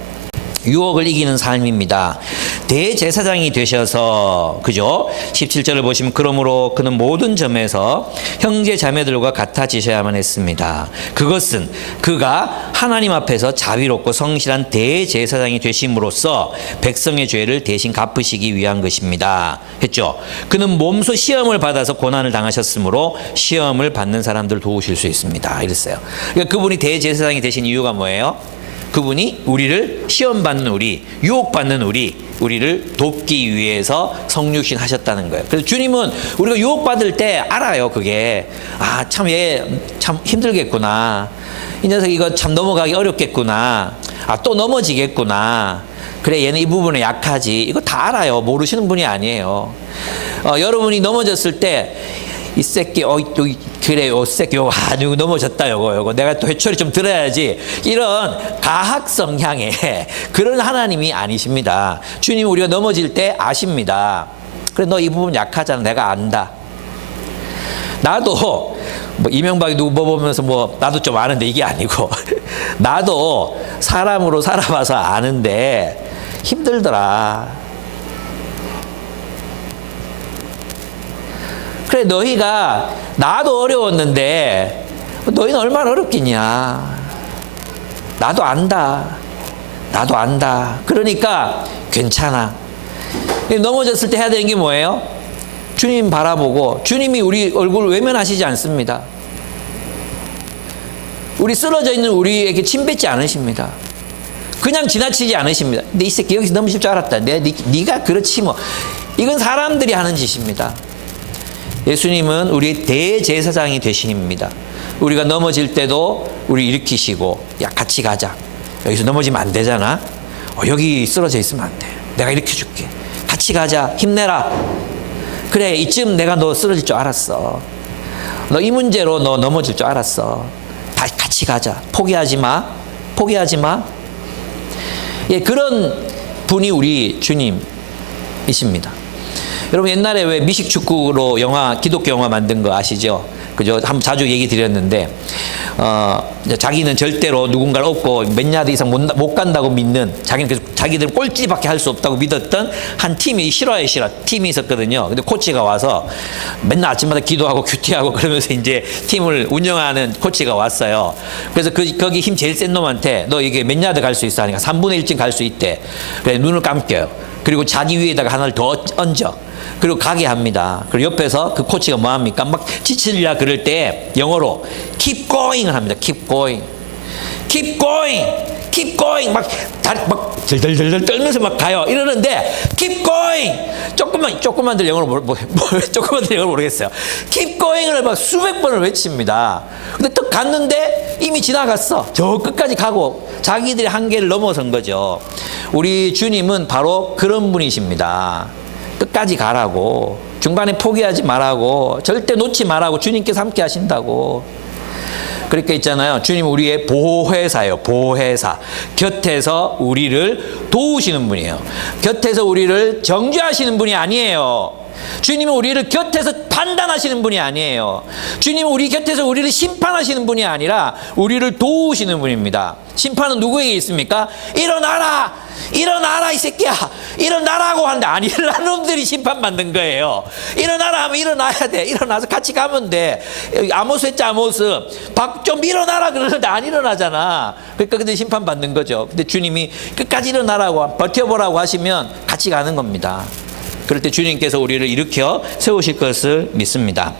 유혹을 이기는 삶입니다. 대제사장이 되셔서, 그죠? 17절을 보시면 그러므로 그는 모든 점에서 형제 자매들과 같아지셔야만 했습니다. 그것은 그가 하나님 앞에서 자비롭고 성실한 대제사장이 되심으로써 백성의 죄를 대신 갚으시기 위한 것입니다. 했죠? 그는 몸소 시험을 받아서 고난을 당하셨으므로 시험을 받는 사람들을 도우실 수 있습니다. 이랬어요. 그러니까 그분이 대제사장이 되신 이유가 뭐예요? 그분이 우리를 시험받는 유혹받는 우리를 돕기 위해서 성육신 하셨다는 거예요. 그래서 주님은 우리가 유혹받을 때 알아요. 그게 참 얘 참 힘들겠구나. 이 녀석 이거 참 넘어가기 어렵겠구나. 또 넘어지겠구나. 그래, 얘는 이 부분에 약하지. 이거 다 알아요. 모르시는 분이 아니에요. 여러분이 넘어졌을 때 이 새끼, 그래, 요 새끼, 누구 넘어졌다, 요거. 내가 또 회초리 좀 들어야지. 이런 가학 성향의 그런 하나님이 아니십니다. 주님 우리가 넘어질 때 아십니다. 그래, 너 이 부분 약하잖아. 내가 안다. 나도, 이명박이 누구 보면서 나도 좀 아는데 이게 아니고, 나도 사람으로 살아봐서 아는데 힘들더라. 그래, 너희가 나도 어려웠는데 너희는 얼마나 어렵겠냐. 나도 안다. 그러니까 괜찮아. 넘어졌을 때 해야 되는 게 뭐예요? 주님 바라보고, 주님이 우리 얼굴을 외면하시지 않습니다. 우리 쓰러져 있는 우리에게 침 뱉지 않으십니다. 그냥 지나치지 않으십니다. 근데 이 새끼 여기서 넘어질 줄 알았다. 네가 그렇지 뭐. 이건 사람들이 하는 짓입니다. 예수님은 우리의 대제사장이 되십니다. 우리가 넘어질 때도 우리 일으키시고, 야, 같이 가자. 여기서 넘어지면 안 되잖아. 여기 쓰러져 있으면 안 돼. 내가 일으켜줄게. 같이 가자. 힘내라. 그래, 이쯤 내가 너 쓰러질 줄 알았어. 너 이 문제로 너 넘어질 줄 알았어. 같이 가자. 포기하지 마. 예, 그런 분이 우리 주님이십니다. 여러분 옛날에 왜 미식축구로 기독교 영화 만든 거 아시죠? 그죠? 자주 얘기 드렸는데, 자기는 절대로 누군가를 얻고 몇 야드 이상 못 간다고 믿는, 자기들 꼴찌밖에 할 수 없다고 믿었던 한 팀이 팀이 있었거든요. 근데 코치가 와서 맨날 아침마다 기도하고 큐티하고 그러면서 이제 팀을 운영하는 코치가 왔어요. 그래서 거기 힘 제일 센 놈한테 너 이게 몇 야드 갈 수 있어 하니까 3분의 1쯤 갈 수 있대. 그래, 눈을 감겨요. 그리고 자기 위에다가 하나를 더 얹어. 그리고 가게 합니다. 그리고 옆에서 그 코치가 뭐 합니까? 막 지치려 그럴 때 영어로 keep going을 합니다. keep going. keep going 막 다리 막 덜덜덜 떨면서 막 가요. 이러는데 keep going 조금만들 영어로 조금만들 영어로 모르겠어요. keep going을 막 수백 번을 외칩니다. 근데 딱 갔는데 이미 지나갔어. 저 끝까지 가고 자기들의 한계를 넘어선 거죠. 우리 주님은 바로 그런 분이십니다. 끝까지 가라고, 중간에 포기하지 말라고, 절대 놓지 말라고, 주님께서 함께 하신다고. 그러니까 있잖아요. 주님 우리의 보혜사예요. 보혜사. 곁에서 우리를 도우시는 분이에요. 곁에서 우리를 정죄하시는 분이 아니에요. 주님은 우리를 곁에서 판단하시는 분이 아니에요. 주님은 우리 곁에서 우리를 심판하시는 분이 아니라 우리를 도우시는 분입니다. 심판은 누구에게 있습니까? 일어나라! 일어나라 이 새끼야! 일어나라고 하는데 안 일어나는 놈들이 심판받는 거예요. 일어나라 하면 일어나야 돼. 일어나서 같이 가면 돼. 아모스 했지, 아모스. 좀 일어나라 그러는데 안 일어나잖아. 그러니까 근데 심판받는 거죠. 근데 주님이 끝까지 일어나라고, 버텨보라고 하시면 같이 가는 겁니다. 그럴 때 주님께서 우리를 일으켜 세우실 것을 믿습니다.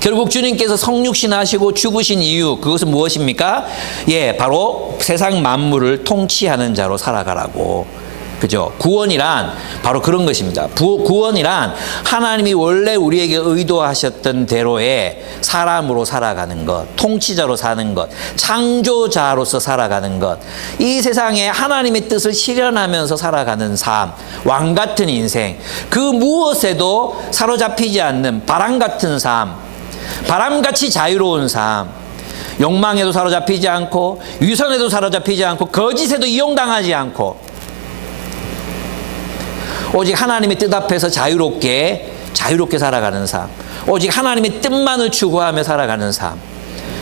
결국 주님께서 성육신하시고 죽으신 이유, 그것은 무엇입니까? 예, 바로 세상 만물을 통치하는 자로 살아가라고. 그죠? 구원이란 바로 그런 것입니다. 구원이란 하나님이 원래 우리에게 의도하셨던 대로의 사람으로 살아가는 것, 통치자로 사는 것, 창조자로서 살아가는 것, 이 세상에 하나님의 뜻을 실현하면서 살아가는 삶, 왕 같은 인생, 그 무엇에도 사로잡히지 않는 바람 같은 삶, 바람같이 자유로운 삶, 욕망에도 사로잡히지 않고 위선에도 사로잡히지 않고 거짓에도 이용당하지 않고 오직 하나님의 뜻 앞에서 자유롭게 살아가는 삶, 오직 하나님의 뜻만을 추구하며 살아가는 삶,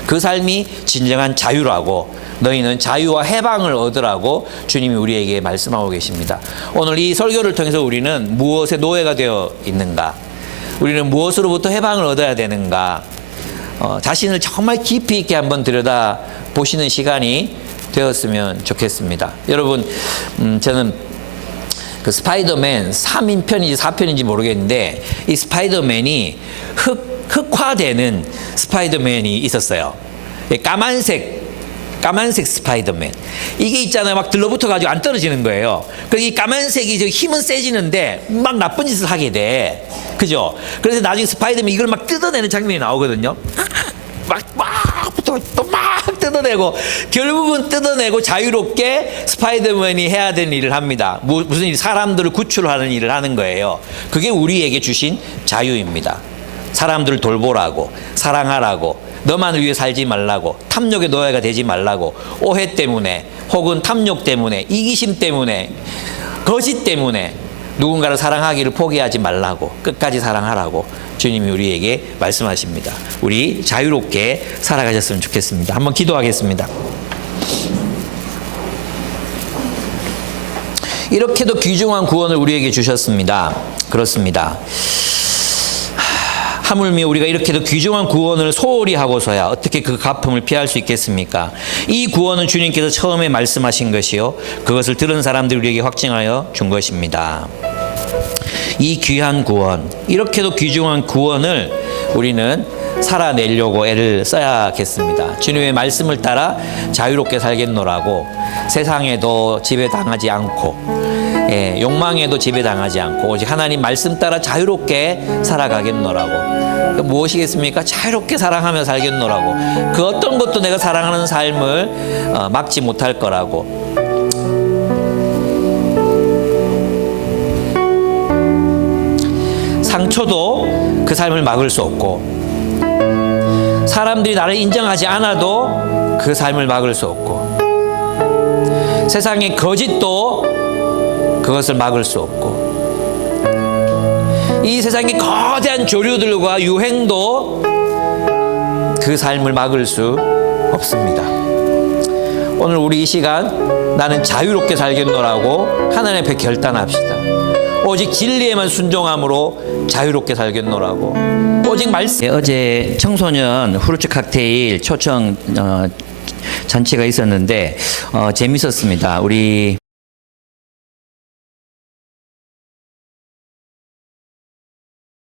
그 삶이 진정한 자유라고, 너희는 자유와 해방을 얻으라고 주님이 우리에게 말씀하고 계십니다. 오늘 이 설교를 통해서 우리는 무엇의 노예가 되어 있는가, 우리는 무엇으로부터 해방을 얻어야 되는가, 자신을 정말 깊이 있게 한번 들여다 보시는 시간이 되었으면 좋겠습니다. 여러분, 저는 그 스파이더맨 3인편인지 4편인지 모르겠는데 이 스파이더맨이 흑화되는 스파이더맨이 있었어요. 까만색 스파이더맨. 이게 있잖아요. 막 들러붙어가지고 안 떨어지는 거예요. 그래서 이 까만색이 힘은 세지는데 막 나쁜 짓을 하게 돼. 그죠? 그래서 나중에 스파이더맨 이걸 막 뜯어내는 장면이 나오거든요. 막 뜯어내고 결국은 뜯어내고 자유롭게 스파이더맨이 해야 되는 일을 합니다. 무슨 일? 사람들을 구출하는 일을 하는 거예요. 그게 우리에게 주신 자유입니다. 사람들을 돌보라고, 사랑하라고, 너만을 위해 살지 말라고, 탐욕의 노예가 되지 말라고, 오해 때문에 혹은 탐욕 때문에, 이기심 때문에, 거짓 때문에 누군가를 사랑하기를 포기하지 말라고, 끝까지 사랑하라고 주님이 우리에게 말씀하십니다. 우리 자유롭게 살아가셨으면 좋겠습니다. 한번 기도하겠습니다. 이렇게도 귀중한 구원을 우리에게 주셨습니다. 그렇습니다. 하물며 우리가 이렇게도 귀중한 구원을 소홀히 하고서야 어떻게 그 갚음을 피할 수 있겠습니까? 이 구원은 주님께서 처음에 말씀하신 것이요, 그것을 들은 사람들이 우리에게 확증하여 준 것입니다. 이 귀한 구원, 이렇게도 귀중한 구원을 우리는 살아내려고 애를 써야겠습니다. 주님의 말씀을 따라 자유롭게 살겠노라고, 세상에도 지배당하지 않고, 욕망에도 지배당하지 않고 오직 하나님 말씀 따라 자유롭게 살아가겠노라고. 무엇이겠습니까? 자유롭게 사랑하며 살겠노라고. 그 어떤 것도 내가 사랑하는 삶을 막지 못할 거라고. 상처도 그 삶을 막을 수 없고, 사람들이 나를 인정하지 않아도 그 삶을 막을 수 없고, 세상의 거짓도 그것을 막을 수 없고, 이 세상의 거대한 조류들과 유행도 그 삶을 막을 수 없습니다. 오늘 우리 이 시간 나는 자유롭게 살겠노라고 하나님 앞에 결단합시다. 오직 진리에만 순종함으로 자유롭게 살겠노라고. 오직 말씀. 어제 청소년 후르츠 칵테일 초청 잔치가 있었는데 재밌었습니다. 우리